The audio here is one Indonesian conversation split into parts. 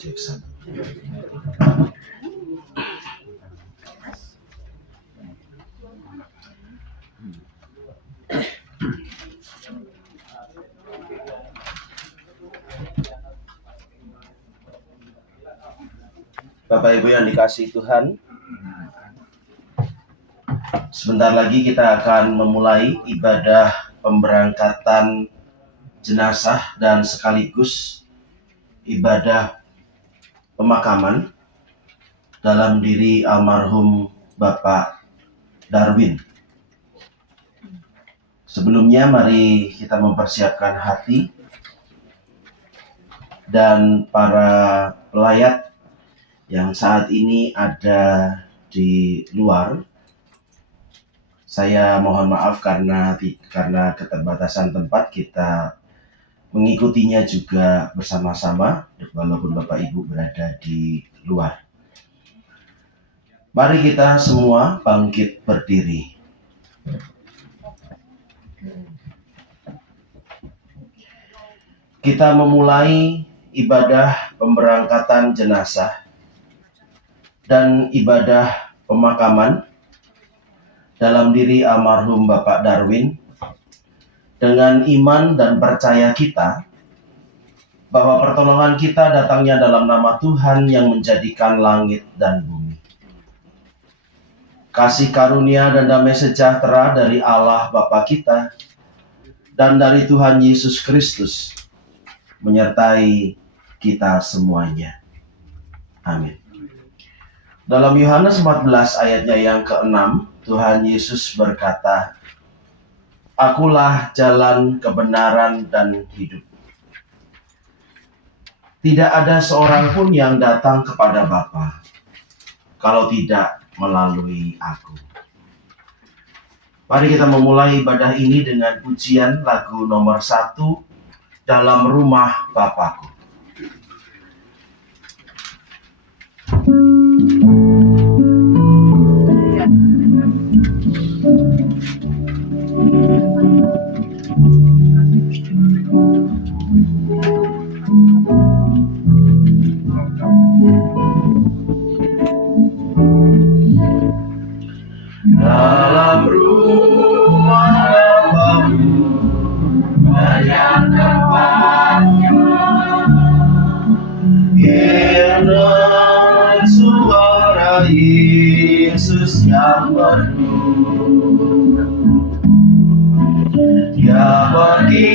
Jackson. Bapak Ibu yang dikasihi Tuhan, sebentar lagi kita akan memulai ibadah pemberangkatan jenazah dan sekaligus ibadah pemakaman dalam diri almarhum Bapak Darwin. Sebelumnya mari kita mempersiapkan hati dan para pelayat yang saat ini ada di luar. Saya mohon maaf karena keterbatasan tempat, kita mengikutinya juga bersama-sama walaupun Bapak Ibu berada di luar. Mari kita semua bangkit berdiri. Kita memulai ibadah pemberangkatan jenazah dan ibadah pemakaman dalam diri almarhum Bapak Darwin dengan iman dan percaya kita bahwa pertolongan kita datangnya dalam nama Tuhan yang menjadikan langit dan bumi. Kasih karunia dan damai sejahtera dari Allah Bapa kita dan dari Tuhan Yesus Kristus menyertai kita semuanya. Amin. Dalam Yohanes 14 ayatnya yang ke-6, Tuhan Yesus berkata, "Akulah jalan, kebenaran, dan hidup. Tidak ada seorang pun yang datang kepada Bapa kalau tidak melalui aku." Mari kita memulai ibadah ini dengan pujian lagu nomor 1, "Dalam Rumah Bapakku." Dalam rumah Bapakku banyak tempatnya, indah suara Yesus yang merdu. Dia pergi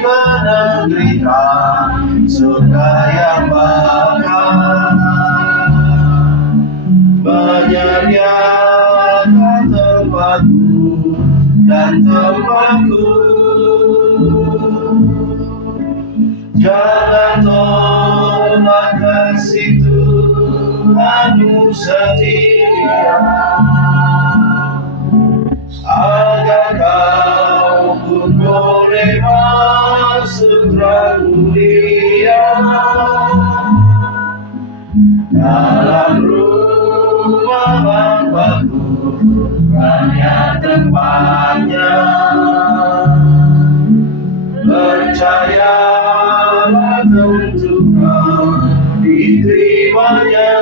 ke negeri surga yang bakal, menyediakan tempatmu dan tempatku. Jangan tolak kasih Tuhanmu setia, agar kau pun boleh masuk terang mulia. Dalam rumah Bapakku banyak tempatnya, percayalah tentu kau diterimanya.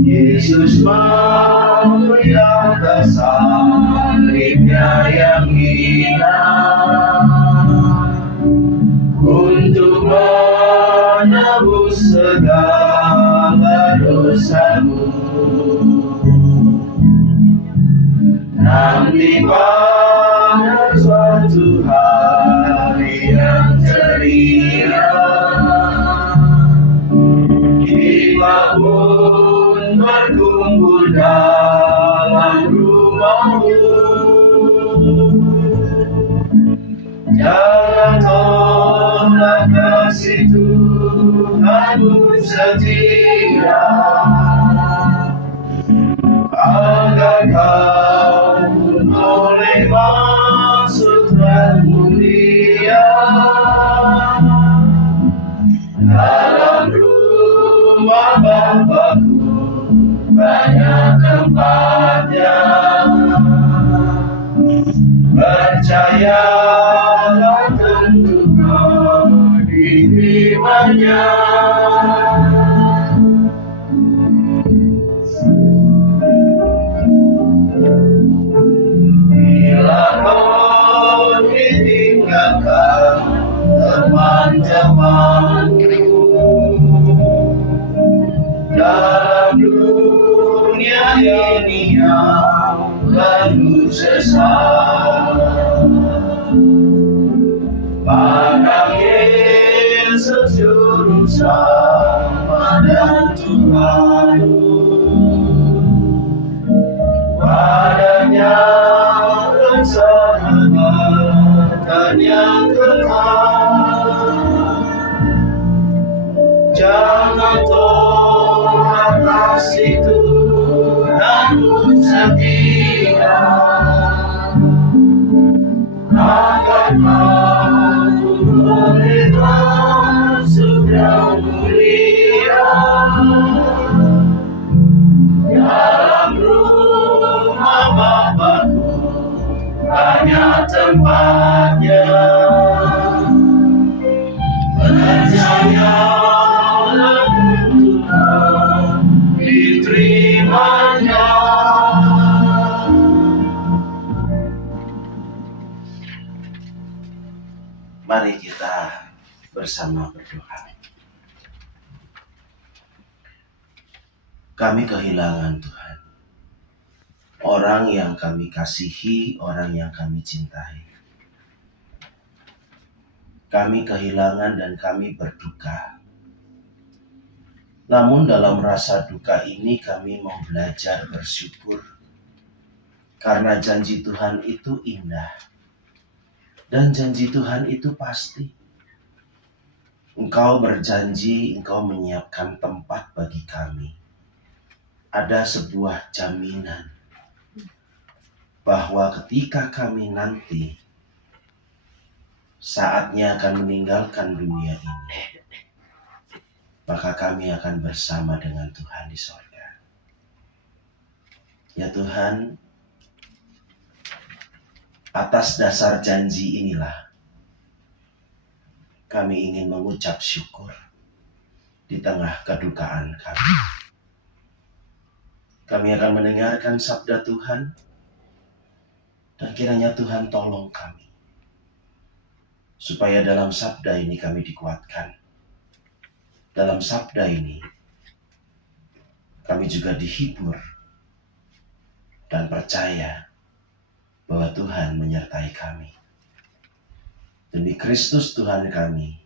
Yesus mau di atas salibnya yang indah untuk menebus segala dosamu. Nanti pada suatu hari yang ceria, kita pun berkumpul dalam rumahmu. Jangan tolak kasih Tuhanmu setia, agar kau pun boleh masuk terang mulia. Dalam rumah percayalah tentukan diterimanya. Bila kau ditinggalkan teman-temanku dalam dunia ini yang penuh sesat, pandang Yesus juru selamat dan Tuhanmu. Padanya keselamatan yang kekal. Jangan tolak kasih Tuhanmu setia, agar kau boleh masuk yang mulia dalam rumah Bapakku, banyak tempatnya. Percayalah tentukan diterimanya. Mari kita bersama berdoa. Kami kehilangan Tuhan, orang yang kami kasihi, orang yang kami cintai. Kami kehilangan dan kami berduka. Namun dalam rasa duka ini kami mau belajar bersyukur, karena janji Tuhan itu indah. Dan janji Tuhan itu pasti. Engkau berjanji, Engkau menyiapkan tempat bagi kami. Ada sebuah jaminan bahwa ketika kami nanti saatnya akan meninggalkan dunia ini, maka kami akan bersama dengan Tuhan di sorga. Ya Tuhan, atas dasar janji inilah kami ingin mengucap syukur di tengah kedukaan kami. Kami akan mendengarkan sabda Tuhan, dan kiranya Tuhan tolong kami, supaya dalam sabda ini kami dikuatkan. Dalam sabda ini kami juga dihibur dan percaya bahwa Tuhan menyertai kami. Demi Kristus Tuhan kami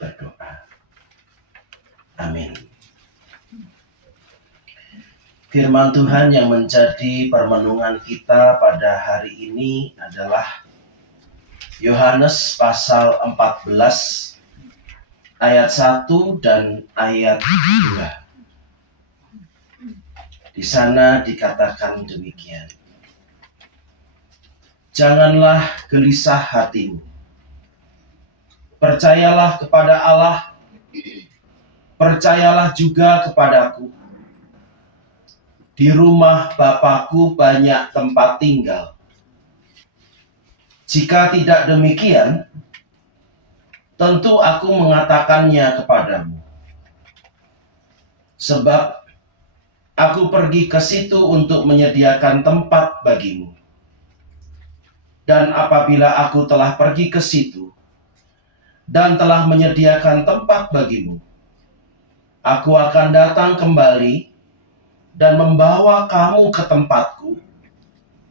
berdoa. Amin. Firman Tuhan yang menjadi permenungan kita pada hari ini adalah Yohanes pasal 14 ayat 1 dan ayat 2. Di sana dikatakan demikian. Janganlah gelisah hatimu. Percayalah kepada Allah, percayalah juga kepadaku. Di rumah Bapakku banyak tempat tinggal. Jika tidak demikian, tentu aku mengatakannya kepadamu. Sebab aku pergi ke situ untuk menyediakan tempat bagimu. Dan apabila aku telah pergi ke situ dan telah menyediakan tempat bagimu, aku akan datang kembali dan membawa kamu ke tempatku,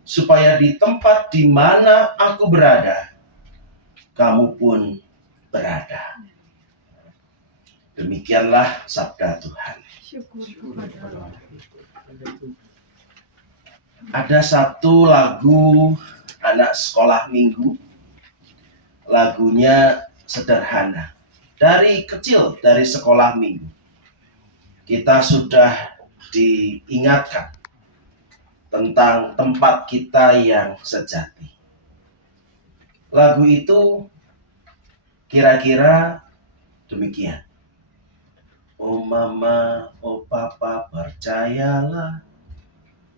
supaya di tempat di mana aku berada, kamu pun berada. Demikianlah sabda Tuhan. Ada satu lagu anak sekolah minggu, lagunya sederhana. Dari kecil, dari sekolah minggu, kita sudah diingatkan tentang tempat kita yang sejati. Lagu itu kira-kira demikian. Oh mama, oh papa, percayalah,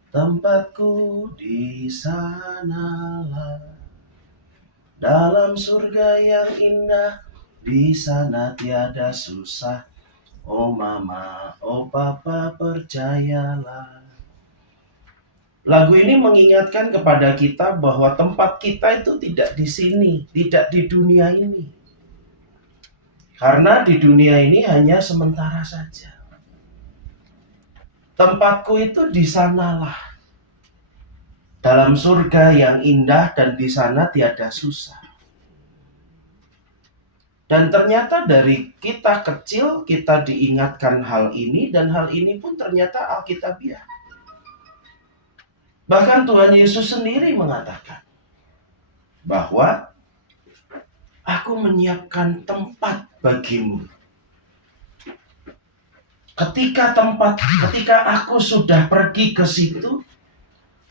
Tempatku di sanalah, dalam surga yang indah, di sana tiada susah. Oh mama, oh papa, percayalah. Lagu ini mengingatkan kepada kita bahwa tempat kita itu tidak di sini, tidak di dunia ini. Karena di dunia ini hanya sementara saja. Tempatku itu di sanalah, dalam surga yang indah, dan di sana tiada susah. Dan ternyata dari kita kecil kita diingatkan hal ini, dan hal ini pun ternyata alkitabiah. Bahkan Tuhan Yesus sendiri mengatakan bahwa aku menyiapkan tempat bagimu. Ketika aku sudah pergi ke situ,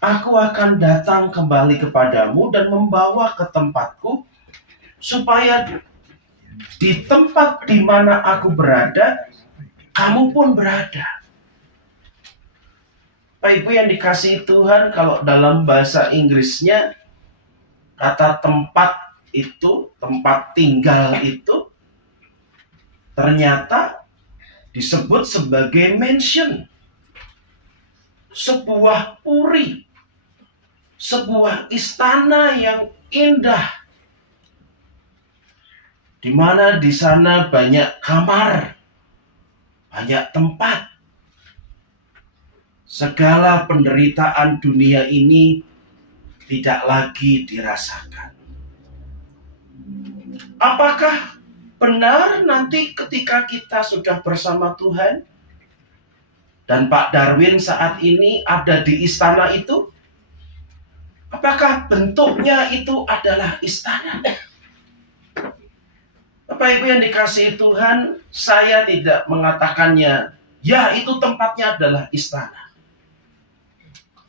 aku akan datang kembali kepadamu dan membawa ke tempatku, supaya di tempat di mana aku berada, kamu pun berada. Bapak Ibu yang dikasihi Tuhan, kalau dalam bahasa Inggrisnya, kata tempat itu, tempat tinggal itu, ternyata disebut sebagai mansion. Sebuah puri, sebuah istana yang indah, di mana di sana banyak kamar, banyak tempat. Segala penderitaan dunia ini tidak lagi dirasakan. Apakah benar nanti ketika kita sudah bersama Tuhan, dan Pak Darwin saat ini ada di istana itu, apakah bentuknya itu adalah istana? Bapak Ibu yang dikasihi Tuhan, saya tidak mengatakannya, ya itu tempatnya adalah istana.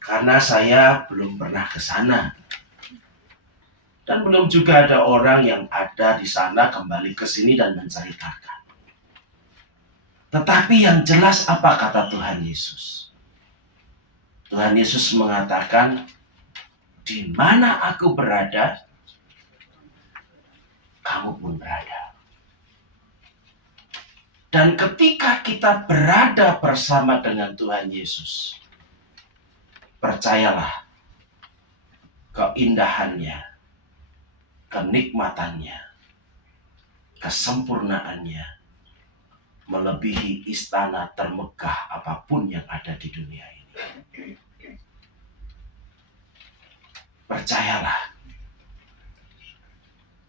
Karena saya belum pernah ke sana. Dan belum juga ada orang yang ada di sana kembali ke sini dan menceritakan. Tetapi yang jelas apa kata Tuhan Yesus? Tuhan Yesus mengatakan, di mana aku berada, kamu pun berada. Dan ketika kita berada bersama dengan Tuhan Yesus, percayalah, keindahannya, kenikmatannya, kesempurnaannya melebihi istana termegah apapun yang ada di dunia ini. Percayalah,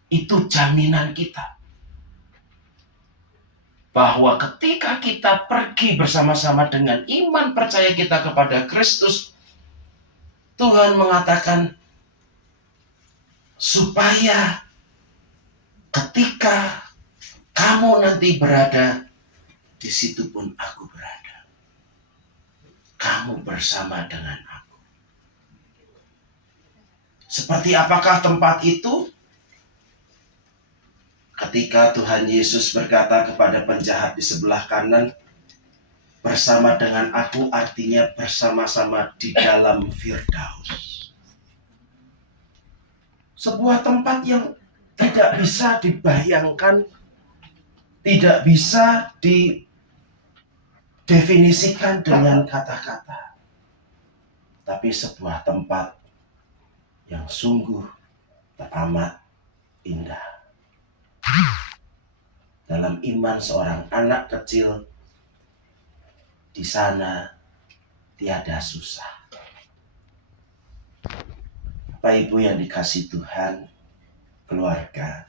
itu jaminan kita, bahwa ketika kita pergi bersama-sama dengan iman percaya kita kepada Kristus, Tuhan mengatakan, supaya ketika kamu nanti berada, di situ pun aku berada. Kamu bersama dengan aku. Seperti apakah tempat itu? Ketika Tuhan Yesus berkata kepada penjahat di sebelah kanan, bersama dengan aku artinya bersama-sama di dalam Firdaus. Sebuah tempat yang tidak bisa dibayangkan, tidak bisa didefinisikan dengan kata-kata. Tapi sebuah tempat yang sungguh teramat indah. Dalam iman seorang anak kecil, di sana tiada susah. Bapak Ibu yang dikasihi Tuhan, keluarga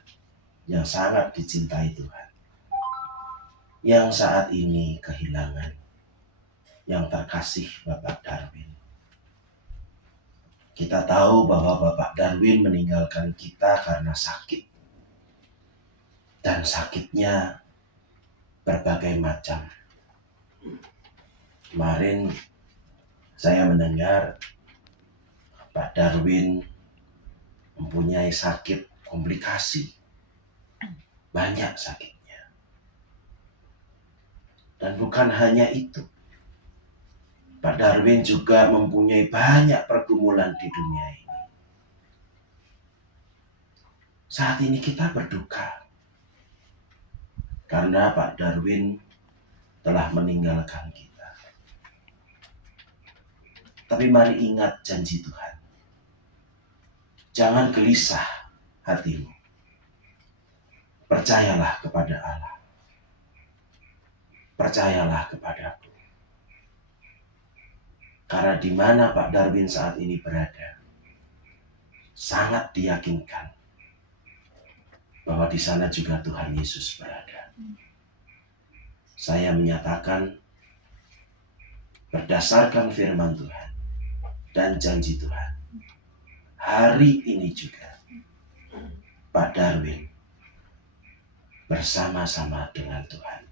yang sangat dicintai Tuhan, yang saat ini kehilangan yang terkasih Bapak Darwin. Kita tahu bahwa Bapak Darwin meninggalkan kita karena sakit. Dan sakitnya berbagai macam. Kemarin saya mendengar Pak Darwin mempunyai sakit komplikasi. Banyak sakitnya. Dan bukan hanya itu. Pak Darwin juga mempunyai banyak pergumulan di dunia ini. Saat ini kita berduka karena Pak Darwin telah meninggalkan kita. Tapi mari ingat janji Tuhan. Jangan gelisah hatimu. Percayalah kepada Allah. Percayalah kepadaku. Karena di mana Pak Darwin saat ini berada, sangat diyakinkan bahwa di sana juga Tuhan Yesus berada. Saya menyatakan berdasarkan firman Tuhan dan janji Tuhan, hari ini juga Pak Darwin bersama-sama dengan Tuhan.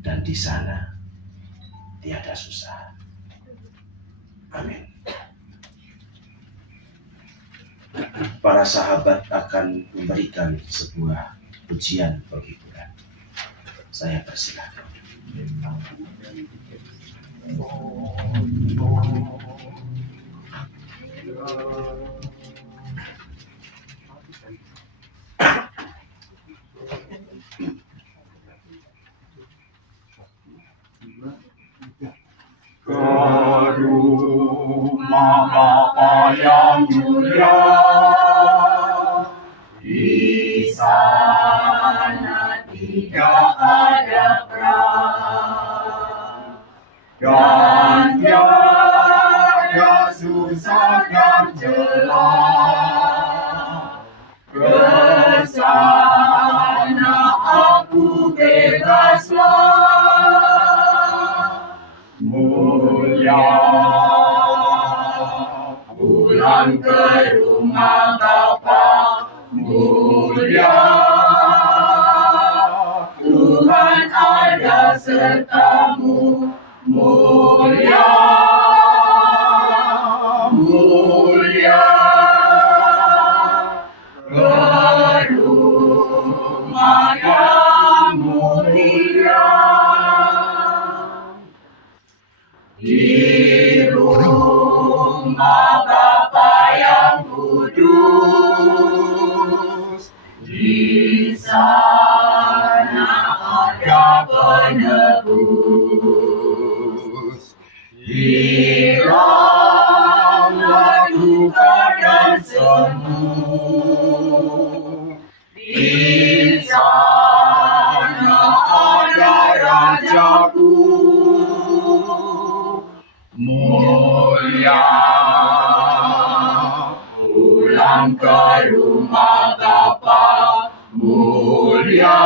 Dan di sana tiada susah. Amin. Para sahabat akan memberikan sebuah pujian penghiburan. Saya persilakan. Rumah Bapa yang mulia, di sana tidak ada perang dan tiada susah dan celah. Ke sana aku bebaslah, mulia pulang ke rumah Bapa, mulia Tuhan ada sertamu, mulia mulia ke rumah yang mulia. Di rumah Bapa yang kudus, di sana ada penebus. Hilanglah duka dan semu, di sana ada Rajaku. Mulia pulang ke rumah Bapa, mulia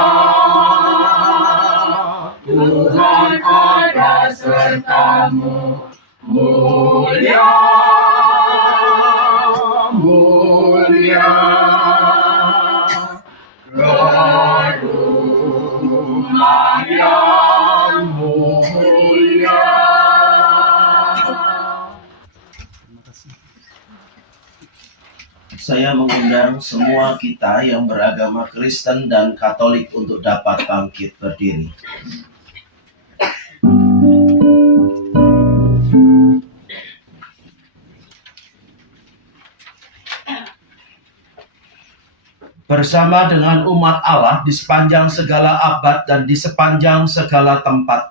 Tuhan ada sertamu, mulia mulia ke rumah yang mulia. Saya mengundang semua kita yang beragama Kristen dan Katolik untuk dapat bangkit berdiri. Bersama dengan umat Allah di sepanjang segala abad dan di sepanjang segala tempat,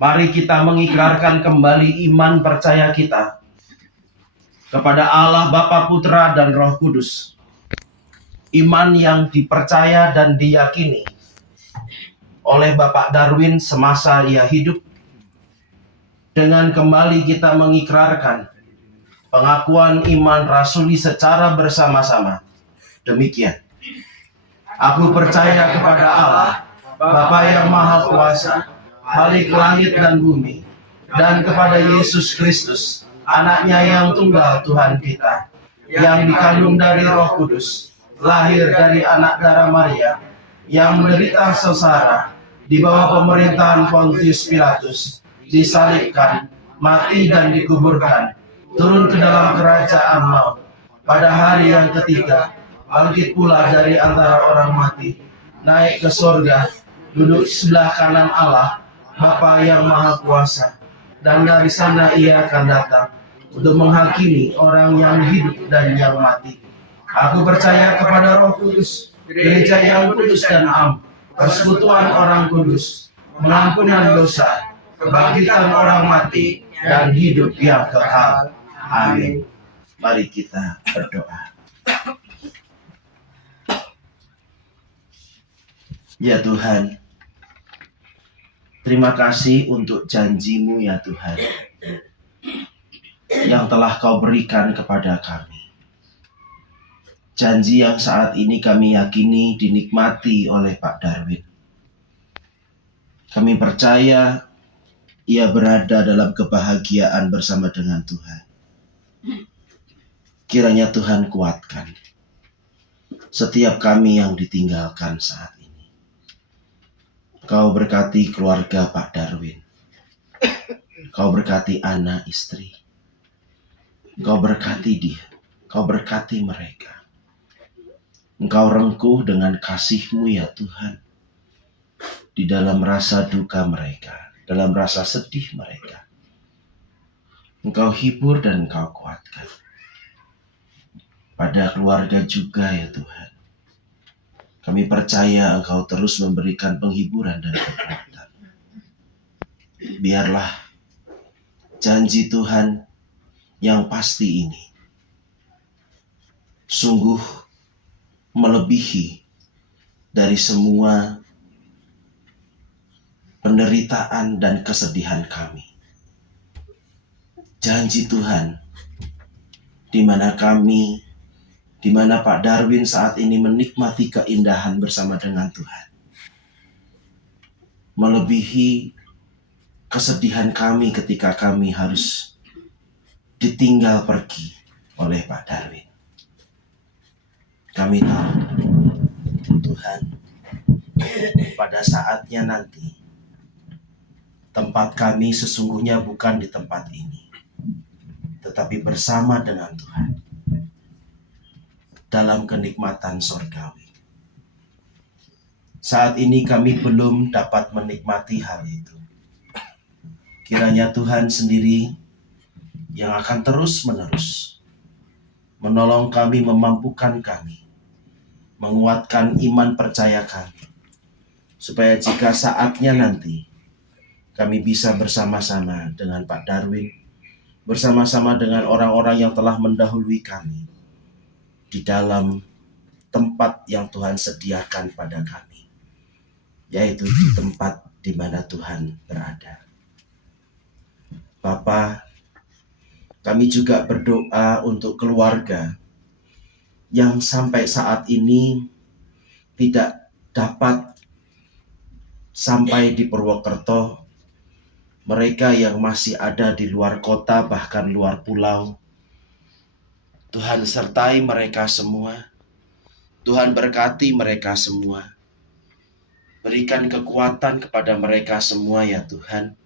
mari kita mengikrarkan kembali iman percaya kita kepada Allah Bapa, Putra, dan Roh Kudus. Iman yang dipercaya dan diyakini oleh Bapak Darwin semasa ia hidup. Dengan kembali kita mengikrarkan pengakuan iman rasuli secara bersama-sama. Demikian. Aku percaya kepada Allah, Bapa yang Maha Kuasa, Khalik langit dan bumi, dan kepada Yesus Kristus, Anaknya yang tunggal Tuhan kita, yang dikandung dari Roh Kudus, lahir dari anak darah Maria, yang menderita sengsara di bawah pemerintahan Pontius Pilatus, disalibkan, mati dan dikuburkan, turun ke dalam kerajaan maut, pada hari yang ketiga, bangkit pula dari antara orang mati, naik ke surga, duduk sebelah kanan Allah, Bapa yang Maha Kuasa, dan dari sana ia akan datang untuk menghakimi orang yang hidup dan yang mati. Aku percaya kepada Roh Kudus, gereja yang kudus dan am, persekutuan orang kudus, pengampunan dosa, kebangkitan orang mati, dan hidup yang kekal. Amin. Mari kita berdoa. Ya Tuhan, terima kasih untuk janji-Mu ya Tuhan, yang telah Kau berikan kepada kami. Janji yang saat ini kami yakini dinikmati oleh Pak Darwin. Kami percaya ia berada dalam kebahagiaan bersama dengan Tuhan. Kiranya Tuhan kuatkan setiap kami yang ditinggalkan saat ini. Kau berkati keluarga Pak Darwin. Kau berkati anak istri. Kau berkati dia. Kau berkati mereka. Engkau rengkuh dengan kasih-Mu ya Tuhan. Di dalam rasa duka mereka. Dalam rasa sedih mereka. Engkau hibur dan Engkau kuatkan. Pada keluarga juga ya Tuhan. Kami percaya Engkau terus memberikan penghiburan dan kekuatan. Biarlah janji Tuhan yang pasti ini sungguh melebihi dari semua penderitaan dan kesedihan kami. Janji Tuhan di mana Pak Darwin saat ini menikmati keindahan bersama dengan Tuhan. Melebihi kesedihan kami ketika kami harus ditinggal pergi oleh Pak Darwin. Kami tahu, Tuhan, pada saatnya nanti, tempat kami sesungguhnya bukan di tempat ini, tetapi bersama dengan Tuhan. Dalam kenikmatan sorgawi. Saat ini kami belum dapat menikmati hal itu. Kiranya Tuhan sendiri yang akan terus-menerus menolong kami, memampukan kami, menguatkan iman percaya kami, supaya jika saatnya nanti kami bisa bersama-sama dengan Pak Darwin, bersama-sama dengan orang-orang yang telah mendahului kami, di dalam tempat yang Tuhan sediakan pada kami, yaitu di tempat di mana Tuhan berada. Bapa, kami juga berdoa untuk keluarga yang sampai saat ini tidak dapat sampai di Purwokerto, mereka yang masih ada di luar kota bahkan luar pulau. Tuhan sertai mereka semua. Tuhan berkati mereka semua. Berikan kekuatan kepada mereka semua ya Tuhan.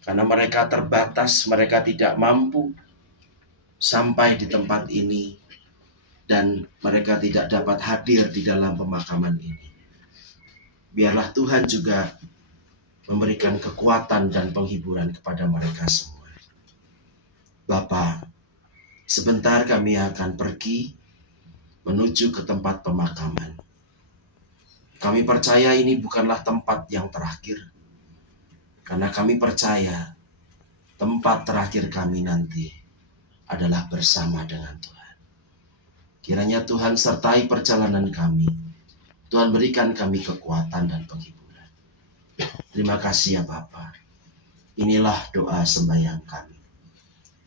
Karena mereka terbatas, mereka tidak mampu sampai di tempat ini. Dan mereka tidak dapat hadir di dalam pemakaman ini. Biarlah Tuhan juga memberikan kekuatan dan penghiburan kepada mereka semua. Bapa, sebentar kami akan pergi menuju ke tempat pemakaman. Kami percaya ini bukanlah tempat yang terakhir. Karena kami percaya tempat terakhir kami nanti adalah bersama dengan Tuhan. Kiranya Tuhan sertai perjalanan kami. Tuhan berikan kami kekuatan dan penghiburan. Terima kasih ya Bapa. Inilah doa sembahyang kami.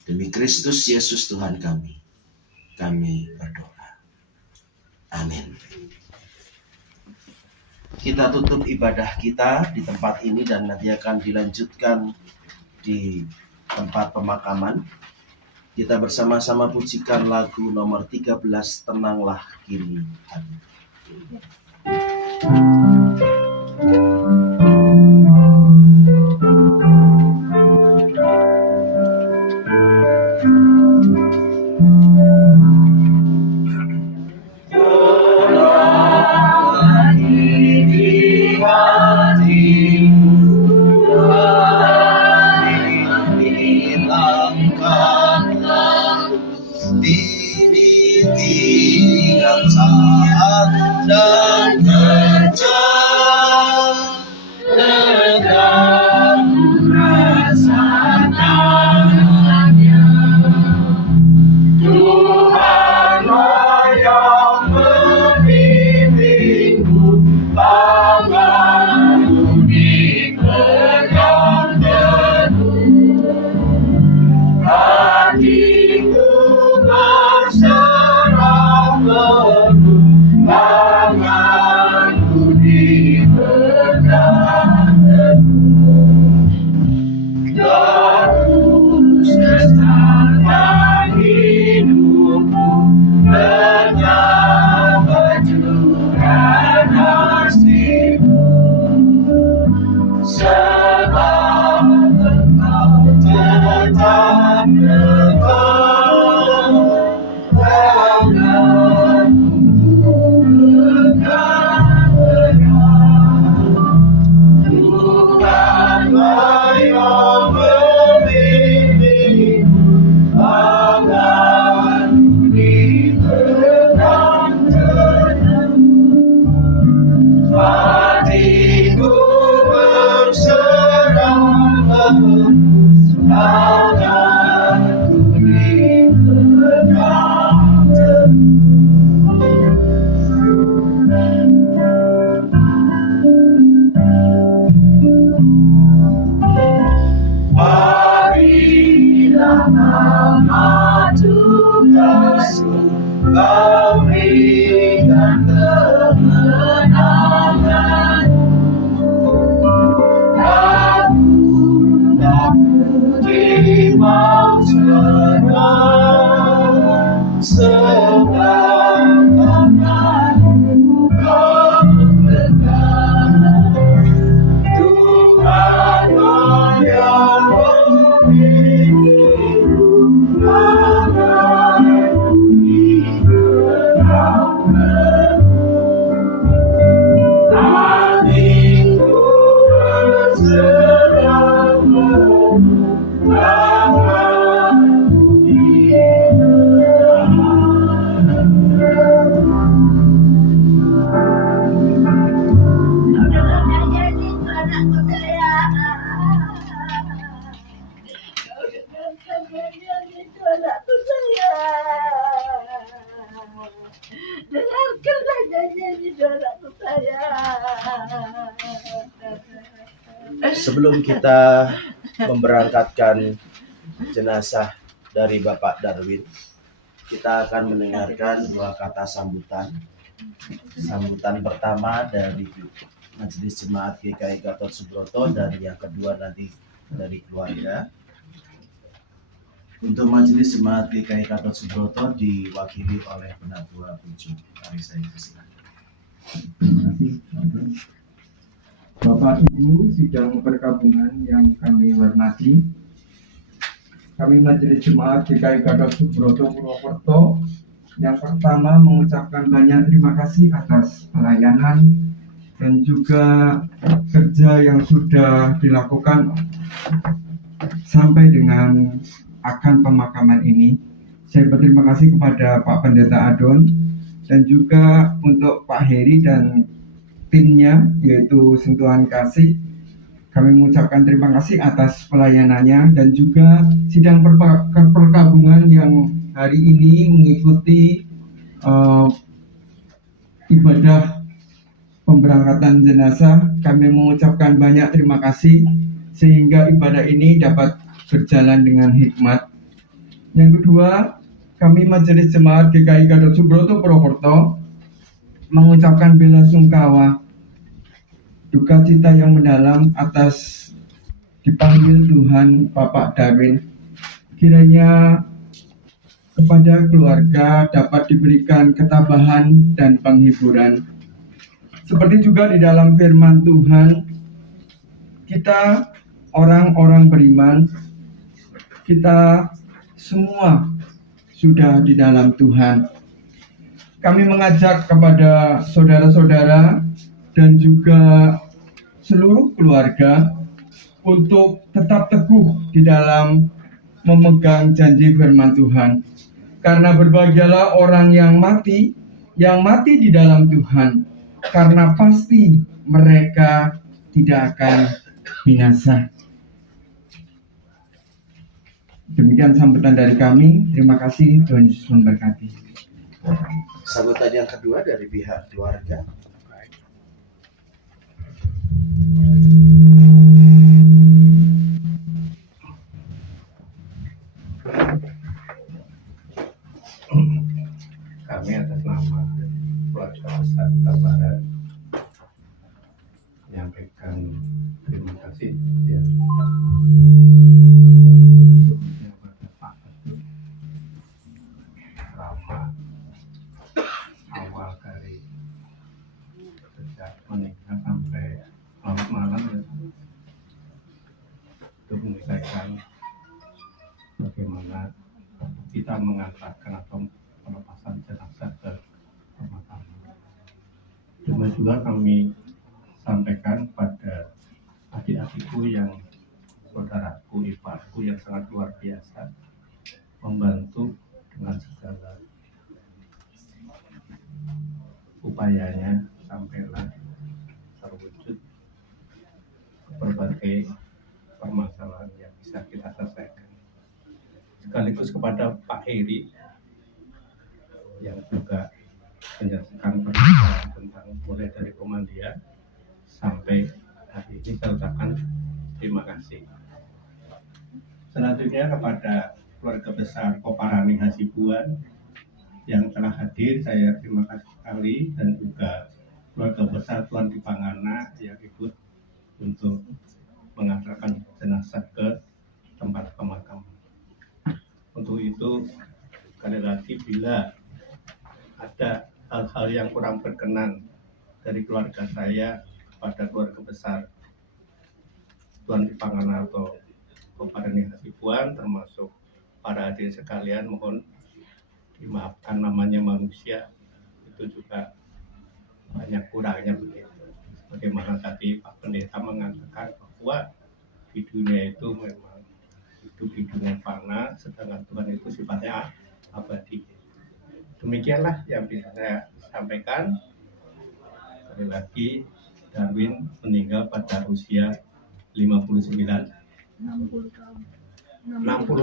Demi Kristus Yesus Tuhan kami berdoa. Amin. Kita tutup ibadah kita di tempat ini dan nanti akan dilanjutkan di tempat pemakaman. Kita bersama-sama pujikan lagu nomor 13, Tenanglah Kini Hari. tiap saat dan kerja. Tegak rasakannya. Tuhanlah yang membimbingku, tanganku dipegang teguh. Hatiku berserah penuh, tanganku dipegang teguh. Terus kesahkan hidupku, menyapa curah nasibmu. Sebab Engkau tetap dekat, tanganmu pegang erat. Tuhanlah yang membimbingku, tanganku dipegang teguh. Hatiku berserah penuh, tanganku dipegang teguh. Marilah nama tugasku, Kau berikan kemenangan. Aku tak putih mau serang, sebab tanganmu Kau pegang. Tuhanlah yang membimbingku, tanganku dipegang teguh. Hatiku berserah penuh, tanganku dipegang teguh. Dengarkanlah nyanyian itu anakku sayang. Sebelum kita memberangkatkan jenazah dari Bapak Darwin, kita akan mendengarkan dua kata sambutan. Sambutan pertama dari Majelis Jemaat GKI Gatot Subroto dan yang kedua nanti dari keluarga. Untuk Majelis Jemaat GKI Gatot Subroto diwakili oleh Penatua Puju. Mari saya persilakan. Terima kasih, Bapak Ibu sidang perkabungan yang kami hormati. Kami Majelis Jemaat GKI Gatot Subroto Purwokerto yang pertama mengucapkan banyak terima kasih atas pelayanan dan juga kerja yang sudah dilakukan sampai dengan akan pemakaman ini. Saya berterima kasih kepada Pak Pendeta Adon dan juga untuk Pak Heri dan timnya yaitu Sentuhan Kasih. Kami mengucapkan terima kasih atas pelayanannya dan juga sidang perkabungan yang hari ini mengikuti ibadah pemberangkatan jenazah. Kami mengucapkan banyak terima kasih sehingga ibadah ini dapat berjalan dengan hikmat. Yang kedua, kami Majelis Jemaat GKI Gatot Subroto Purwokerto mengucapkan bela sungkawa, duka cita yang mendalam atas dipanggil Tuhan Bapak Darwin. Kiranya kepada keluarga dapat diberikan ketabahan dan penghiburan. Seperti juga di dalam firman Tuhan, kita orang-orang beriman, kita semua sudah di dalam Tuhan. Kami mengajak kepada saudara-saudara dan juga seluruh keluarga untuk tetap teguh di dalam memegang janji firman Tuhan. Karena berbahagialah orang yang mati di dalam Tuhan, karena pasti mereka tidak akan binasa. Demikian sambutan dari kami. Terima kasih, Tuhan Yesus memberkati. Sambutan yang kedua dari pihak keluarga. Kami atas nama keluarga besar Kota Barat menyampaikan terima kasih ya kepada Pak Ketut Rama awal dari sejak menikah sampai malam ya, untuk menyelesaikan bagaimana kita mengantarkan atau pelepasan jenazah ke pemakaman. Demikian juga kami sampaikan pada adik-adikku yang saudaraku, iparku yang sangat luar biasa membantu dengan segala upayanya sampailah terwujud berbagai permasalahan yang bisa kita selesaikan. Sekaligus kepada Pak Heri yang juga menjelaskan permasalahan tentang mulai dari pemandian sampai hari ini, saya ucapkan terima kasih. Selanjutnya kepada keluarga besar Koparani Hasibuan yang telah hadir, saya terima kasih sekali, dan juga keluarga besar Tuan Dipangana yang ikut untuk mengantarkan jenazah ke tempat pemakaman. Untuk itu, sekali lagi bila ada hal-hal yang kurang berkenan dari keluarga saya pada keluarga besar Tuan Dipangana atau Koparani Hasibuan, termasuk para hadirin sekalian, mohon dimaafkan, namanya manusia itu juga banyak kurangnya begitu. Bagaimana tadi Pak Pendeta mengatakan bahwa di dunia itu memang hidup di dunia fana, sedangkan Tuhan itu sifatnya abadi. Demikianlah yang bisa saya sampaikan. Sekali lagi, Darwin meninggal pada usia 59. 60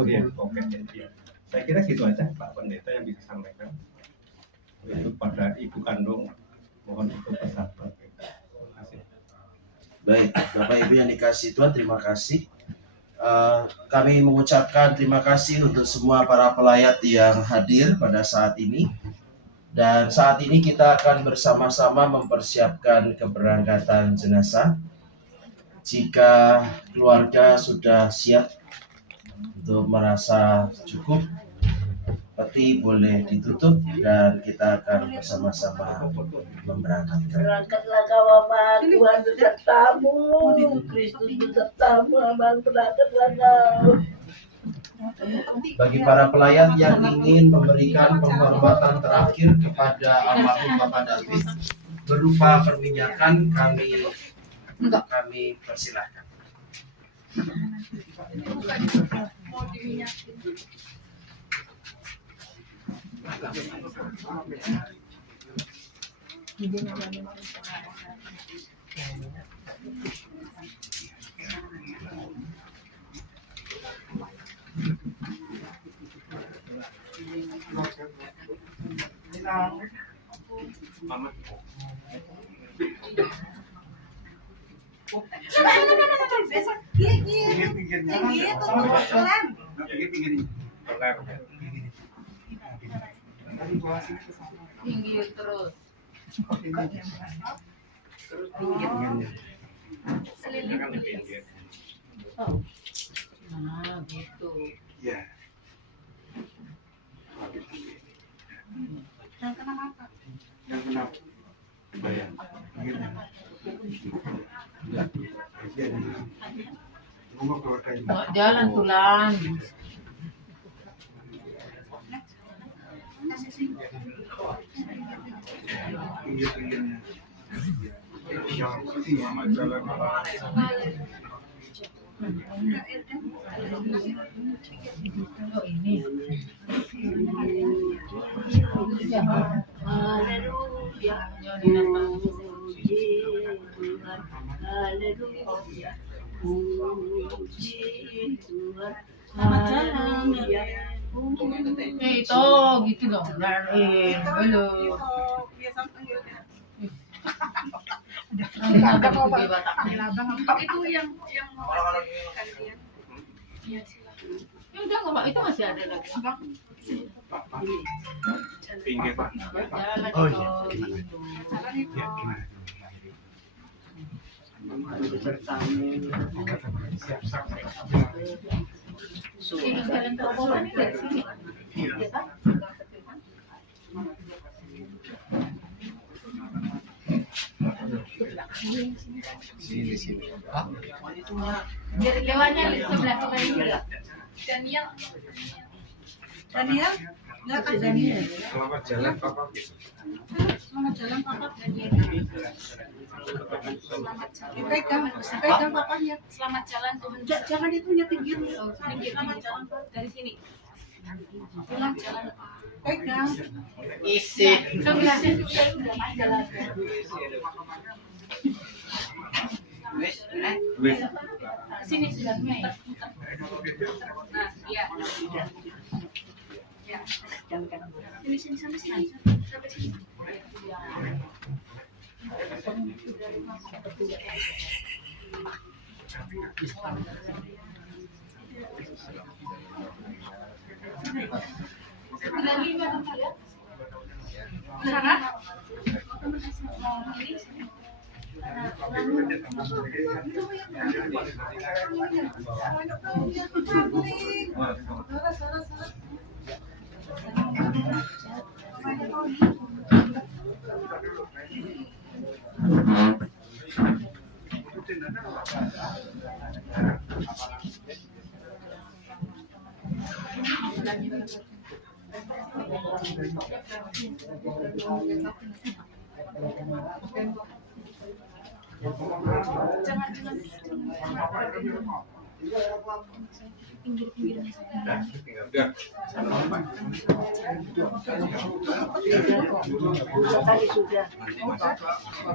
ya, oke ya. Saya kira gitu aja Pak Pendeta yang bisa sampaikan. Itu pada ibu kandung, mohon untuk bersabar. Terima kasih. Baik, Bapak Ibu yang dikasihi Tuhan, terima kasih. Kami mengucapkan terima kasih untuk semua para pelayat yang hadir pada saat ini. Dan saat ini kita akan bersama-sama mempersiapkan keberangkatan jenazah. Jika keluarga sudah siap untuk merasa cukup, peti boleh ditutup dan kita akan bersama-sama memberangkatkan. Berangkatlah kau Bapak, Tuhan besertamu, Kristus besertamu, Abang berangkatlah kau. Bagi para pelayat yang ingin memberikan penghormatan terakhir kepada almarhum Bapak David berupa perminyakan, kami persilahkan. Mama. Tinggi terus. Nah, gitu. Ya. Yang kenapa? Bayang. Jalan tulang. Oh, ini. Haleluya. Puji Tuhan. Haleluya. Puji Tuhan. Haleluya. Itu gitu dong. Lain. Halo. Itu yang kalian. Ya udah nggak Pak, itu masih ada lagi. Pinggir Pak. Jalan Oh, itu. iya. Gitu. Ya, gimana? Ini jalan ke bawah ini dari sini. Iya. Ya kan? Biar lewatnya di sebelah kiri. Daniel, Enggak kan Daniel. Selamat jalan Papa. selamat jalan Papa. Daniel. Pegang papanya. Selamat jalan Tuhan. Jangan itunya pinggir. Selamat jalan dari sini. Selamat jalan. Pegang. Sebelah sini udah jalan. Wih. Sini sudah Mei. Nah, iya. Ya. Sini sampai sini. Sampai sini. Lagi mana kalian? Sana? Tadi sudah.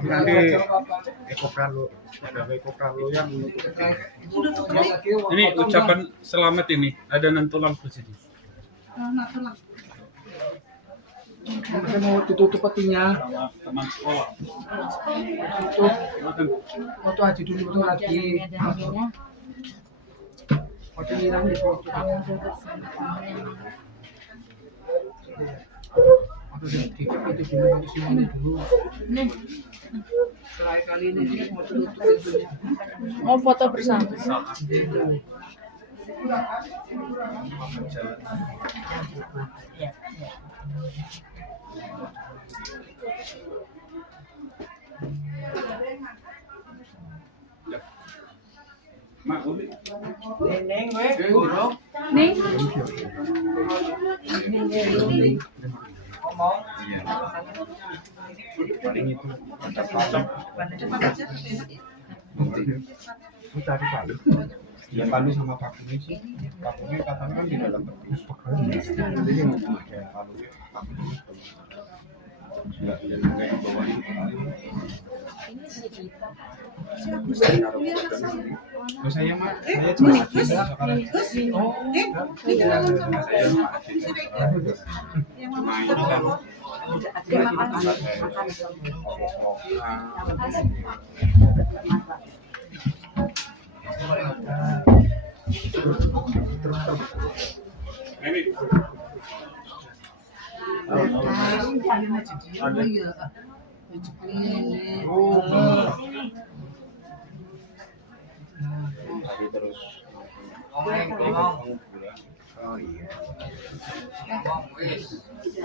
Nanti Ekopralo yang ini ucapan selamat ini ada nantulang di sini. Saya mau ditutup petinya. Teman sekolah. Tutup. Foto aja dulu foto lagi. Foto hilang di foto. Foto itu dulu semuanya dulu. Terakhir kali ini dia mau tutup pintunya. Mau foto bersama. Mak, Uli. Neneng weh. Nih, Ngomong. Paling itu. Cari Palu. Ya Palu sama Pak Kuni sih. Pak Kuni katanya kan di dalam peti. Jadi mau pakai Palu. Enggak yang bawa itu. Oh, saya mah saya cuma sekarang. Tadi terus. Oh iya.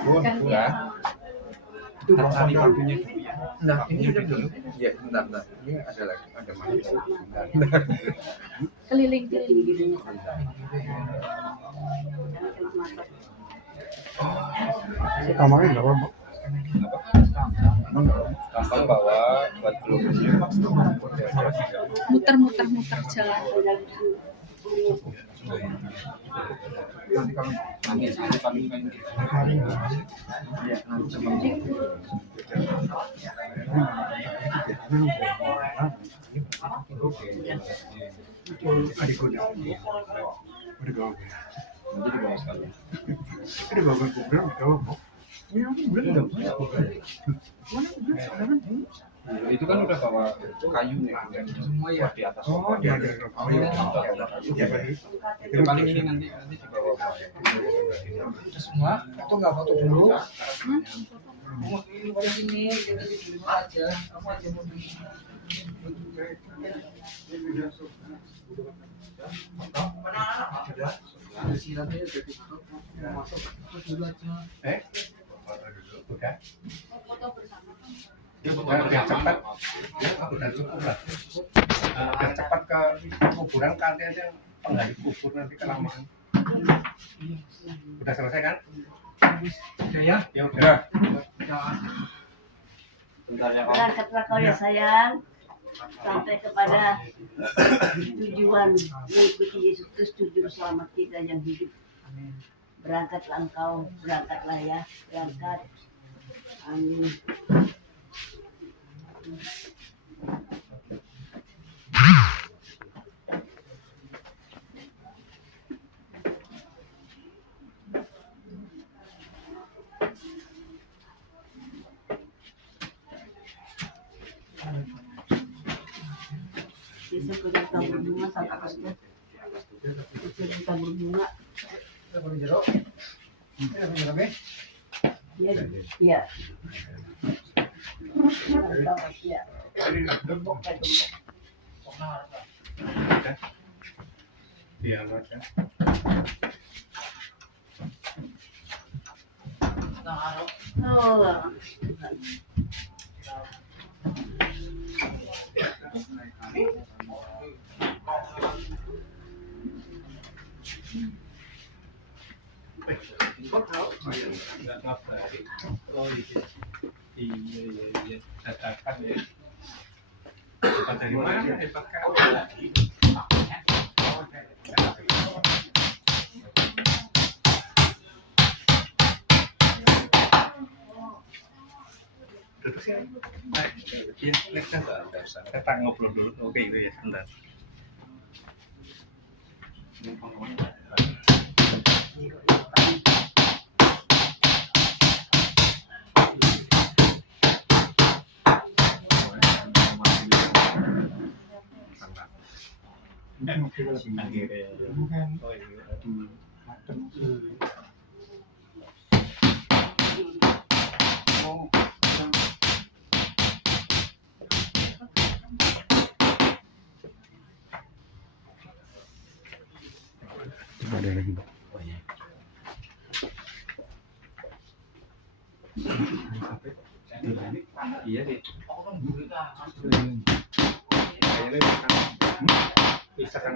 Bukan. Tadi waktunya dulu ya. Nah, ini udah dulu. Ya, bentar. Ini ada lagi, ada masih. Bentar. keliling-keliling. Kamarnya enggak apa-apa. Tampang bawa buat pelukisnya. Muter-muter jalan. Nanti kami ya, nanti sama Itu kan udah bawa kayu nih, semua ya di atas. oh dia ada Itu paling ini nanti dibawa. itu semua atau nggak foto dulu Di sini kita di rumah aja. Kamu aja mau Udah. Foto bersama. Udah cepat. Udah cukup lah. Udah cepat ke kuburan nanti aja penggali kubur nanti kelamaan. Udah selesai kan? Oke ya Ya udah. berangkatlah kau ya sayang sampai kepada tujuan mengikuti Yesus Kristus juru selamat kita yang hidup. Berangkatlah engkau, berangkatlah ya, berangkat. Amin. Biasa kalau tabur bunga sampai atasnya. Biasa tabur bunga. Ya, ya. Ya. Gembok kayak gembok. Iya, Mas. Oh. Iya. Datakan ya. Dari mana ya Pak? Duduk sini. Ya, kita ngobrol dulu. Oke, itu ya, sebentar. ada lagi Iya deh. Bisa kan?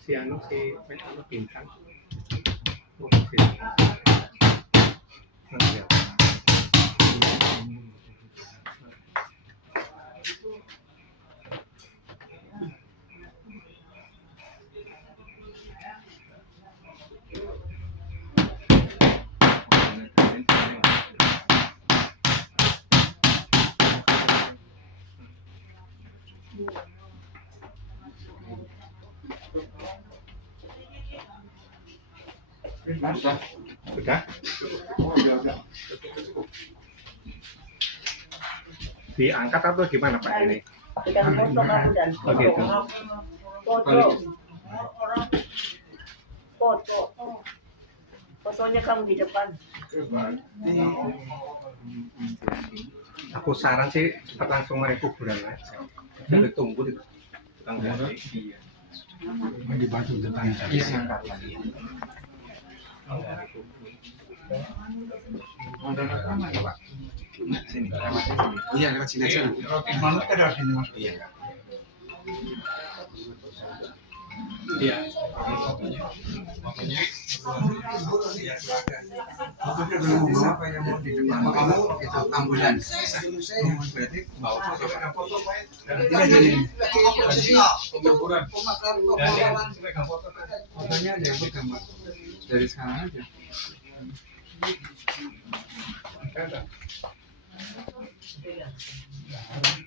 Si anu si bintang. Sudah? Diangkat atau gimana Pak ini? Dengan foto kamu dan Oh gitu. foto. Foto. Fotonya kamu di depan. Aku saran sih cepat langsung main kuburan aja. Jadi tunggu di tukang gali. dibantu tentang Iya. Sini. Iya, lewat sini aja. roti manut kan ada sini Mas. Iya. Iya. Pokoknya Nanti siapa yang mau di depan kamu itu ambulans. Berarti bawa foto. Tidak jadi. penghiburan. Fotonya ada yang bergambar. Dari sekarang aja.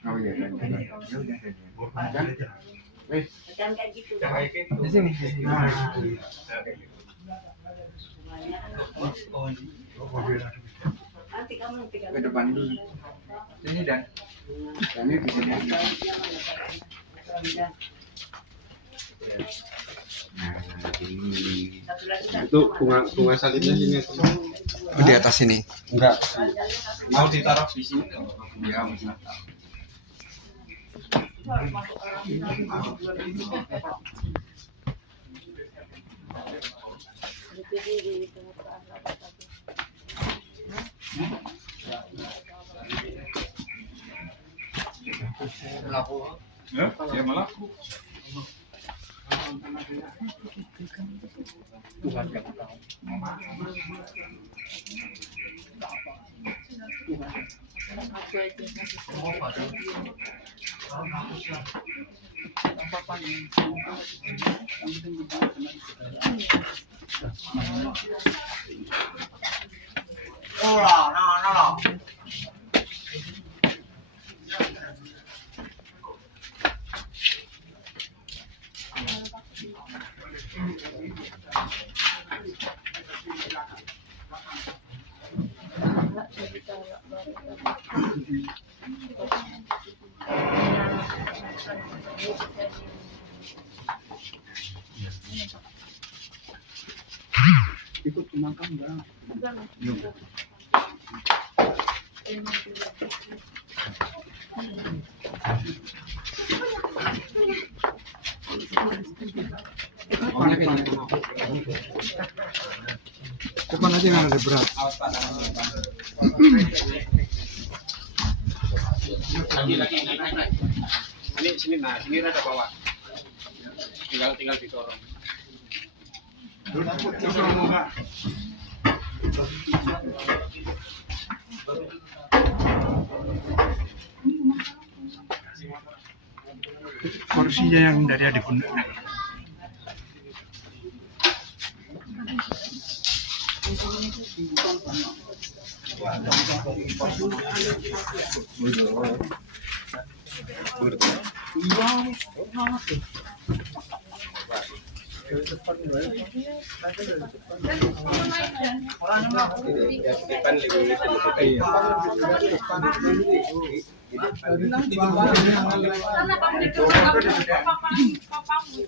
Oh iya kan. Ya udah. Jangan kayak gitu. Di sini. Nanti kamu tinggal Ke depan dulu. Ini dan ini di sini. Itu bunga salibnya sini. Di atas sini. Enggak. Mau ditaruh di sini. Ya, mungkin. Ya, ya malah. Ikut ke makam enggak? Depan aja yang ada berat. Lagi. Ini sini sini rada bawah. Tinggal didorong. Kursinya yang dari adik bunda.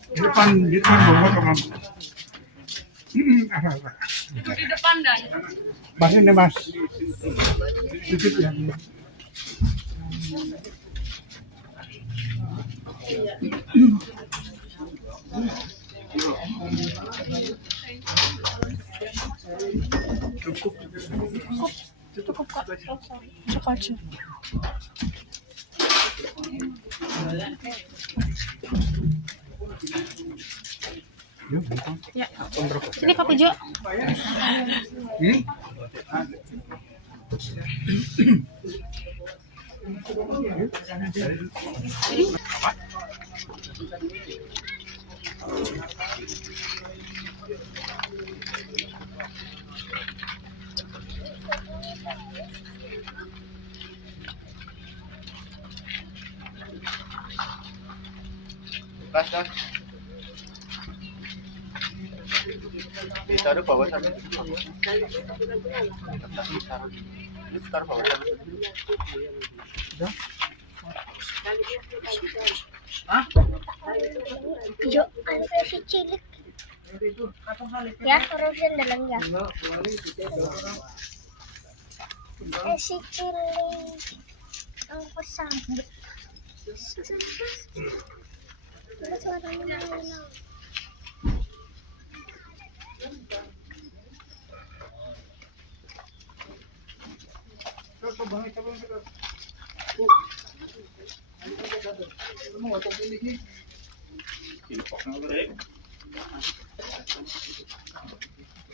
Di depan bawa ke mama. Duduk di depan dan Mas ini mas. Sedikit ya. cukup kok. Cukup aja. Ya. Sini Pak Pujo. Ditaruh bawah sana. Ditaruh bawah sana. Jo, ano kayo si Chilik? Ya, urusin dalam ya. Si Chilik ang pasabot. Ano suaranya na?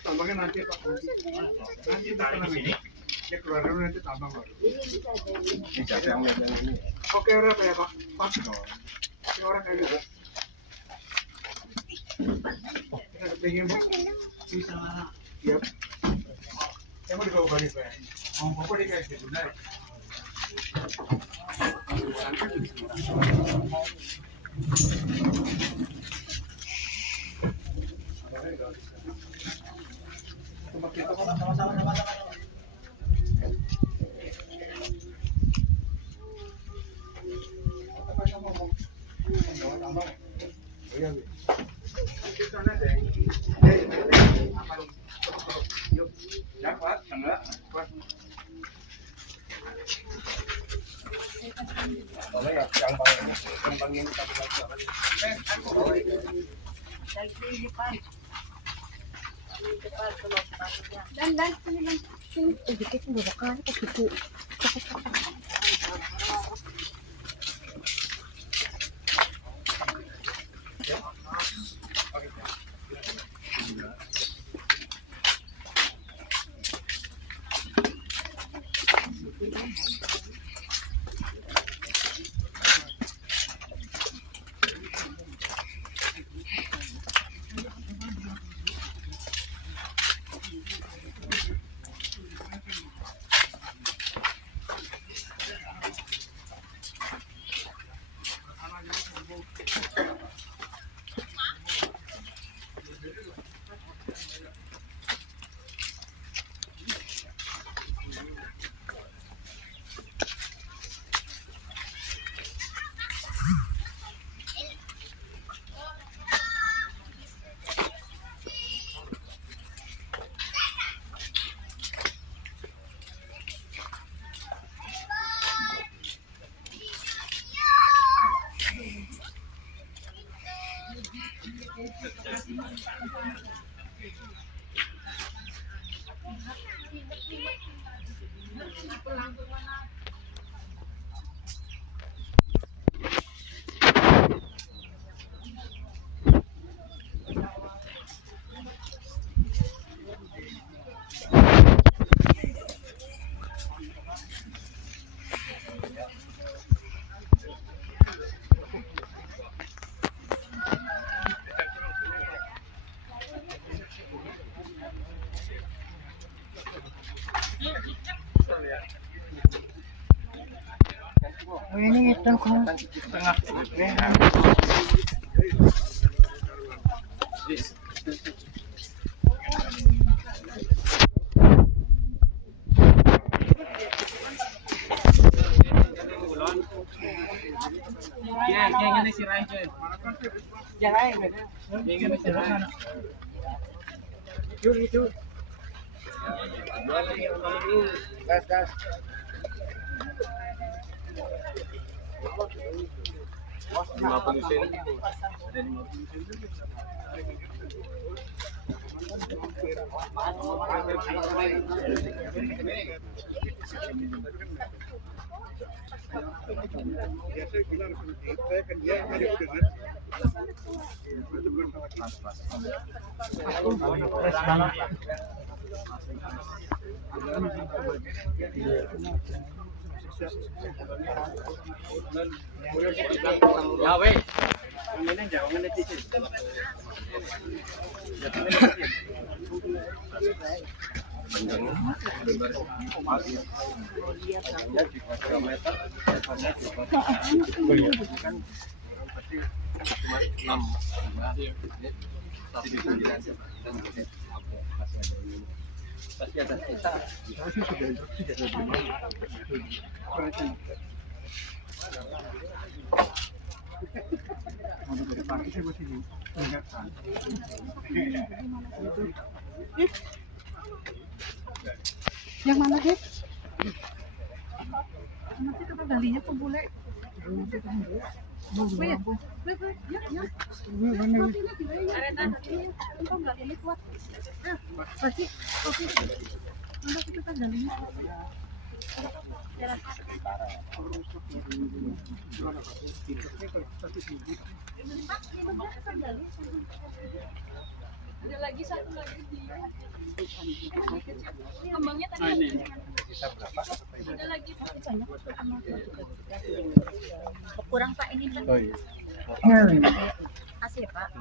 Tambahkan nanti Pak. Nanti tarik di sini. Ya keluar dulu nanti tambah baru. Oke orang kayak Pak. Pas dong. Ini orang kayak gitu. Kita kepingin Bu. Bisa lah. Iya. Saya mau dibawa balik Pak. Mau bawa di kayak gitu. Dan sini. Dikit nggak bakal gitu. Ini itu kan tengah. Gas. 50 sen. Ada 50 sen. Ya weh, ini jangan netizen. Pasti ada sisa. Yang mana, Hep? Nanti kita galinya ke bule. Ya. Pasti. Oke. Nanti kita galinya. Ada lagi satu lagi di kembangnya tadi. Ada lagi Kurang Pak ini Pak. Oh iya. Kasih ya Pak.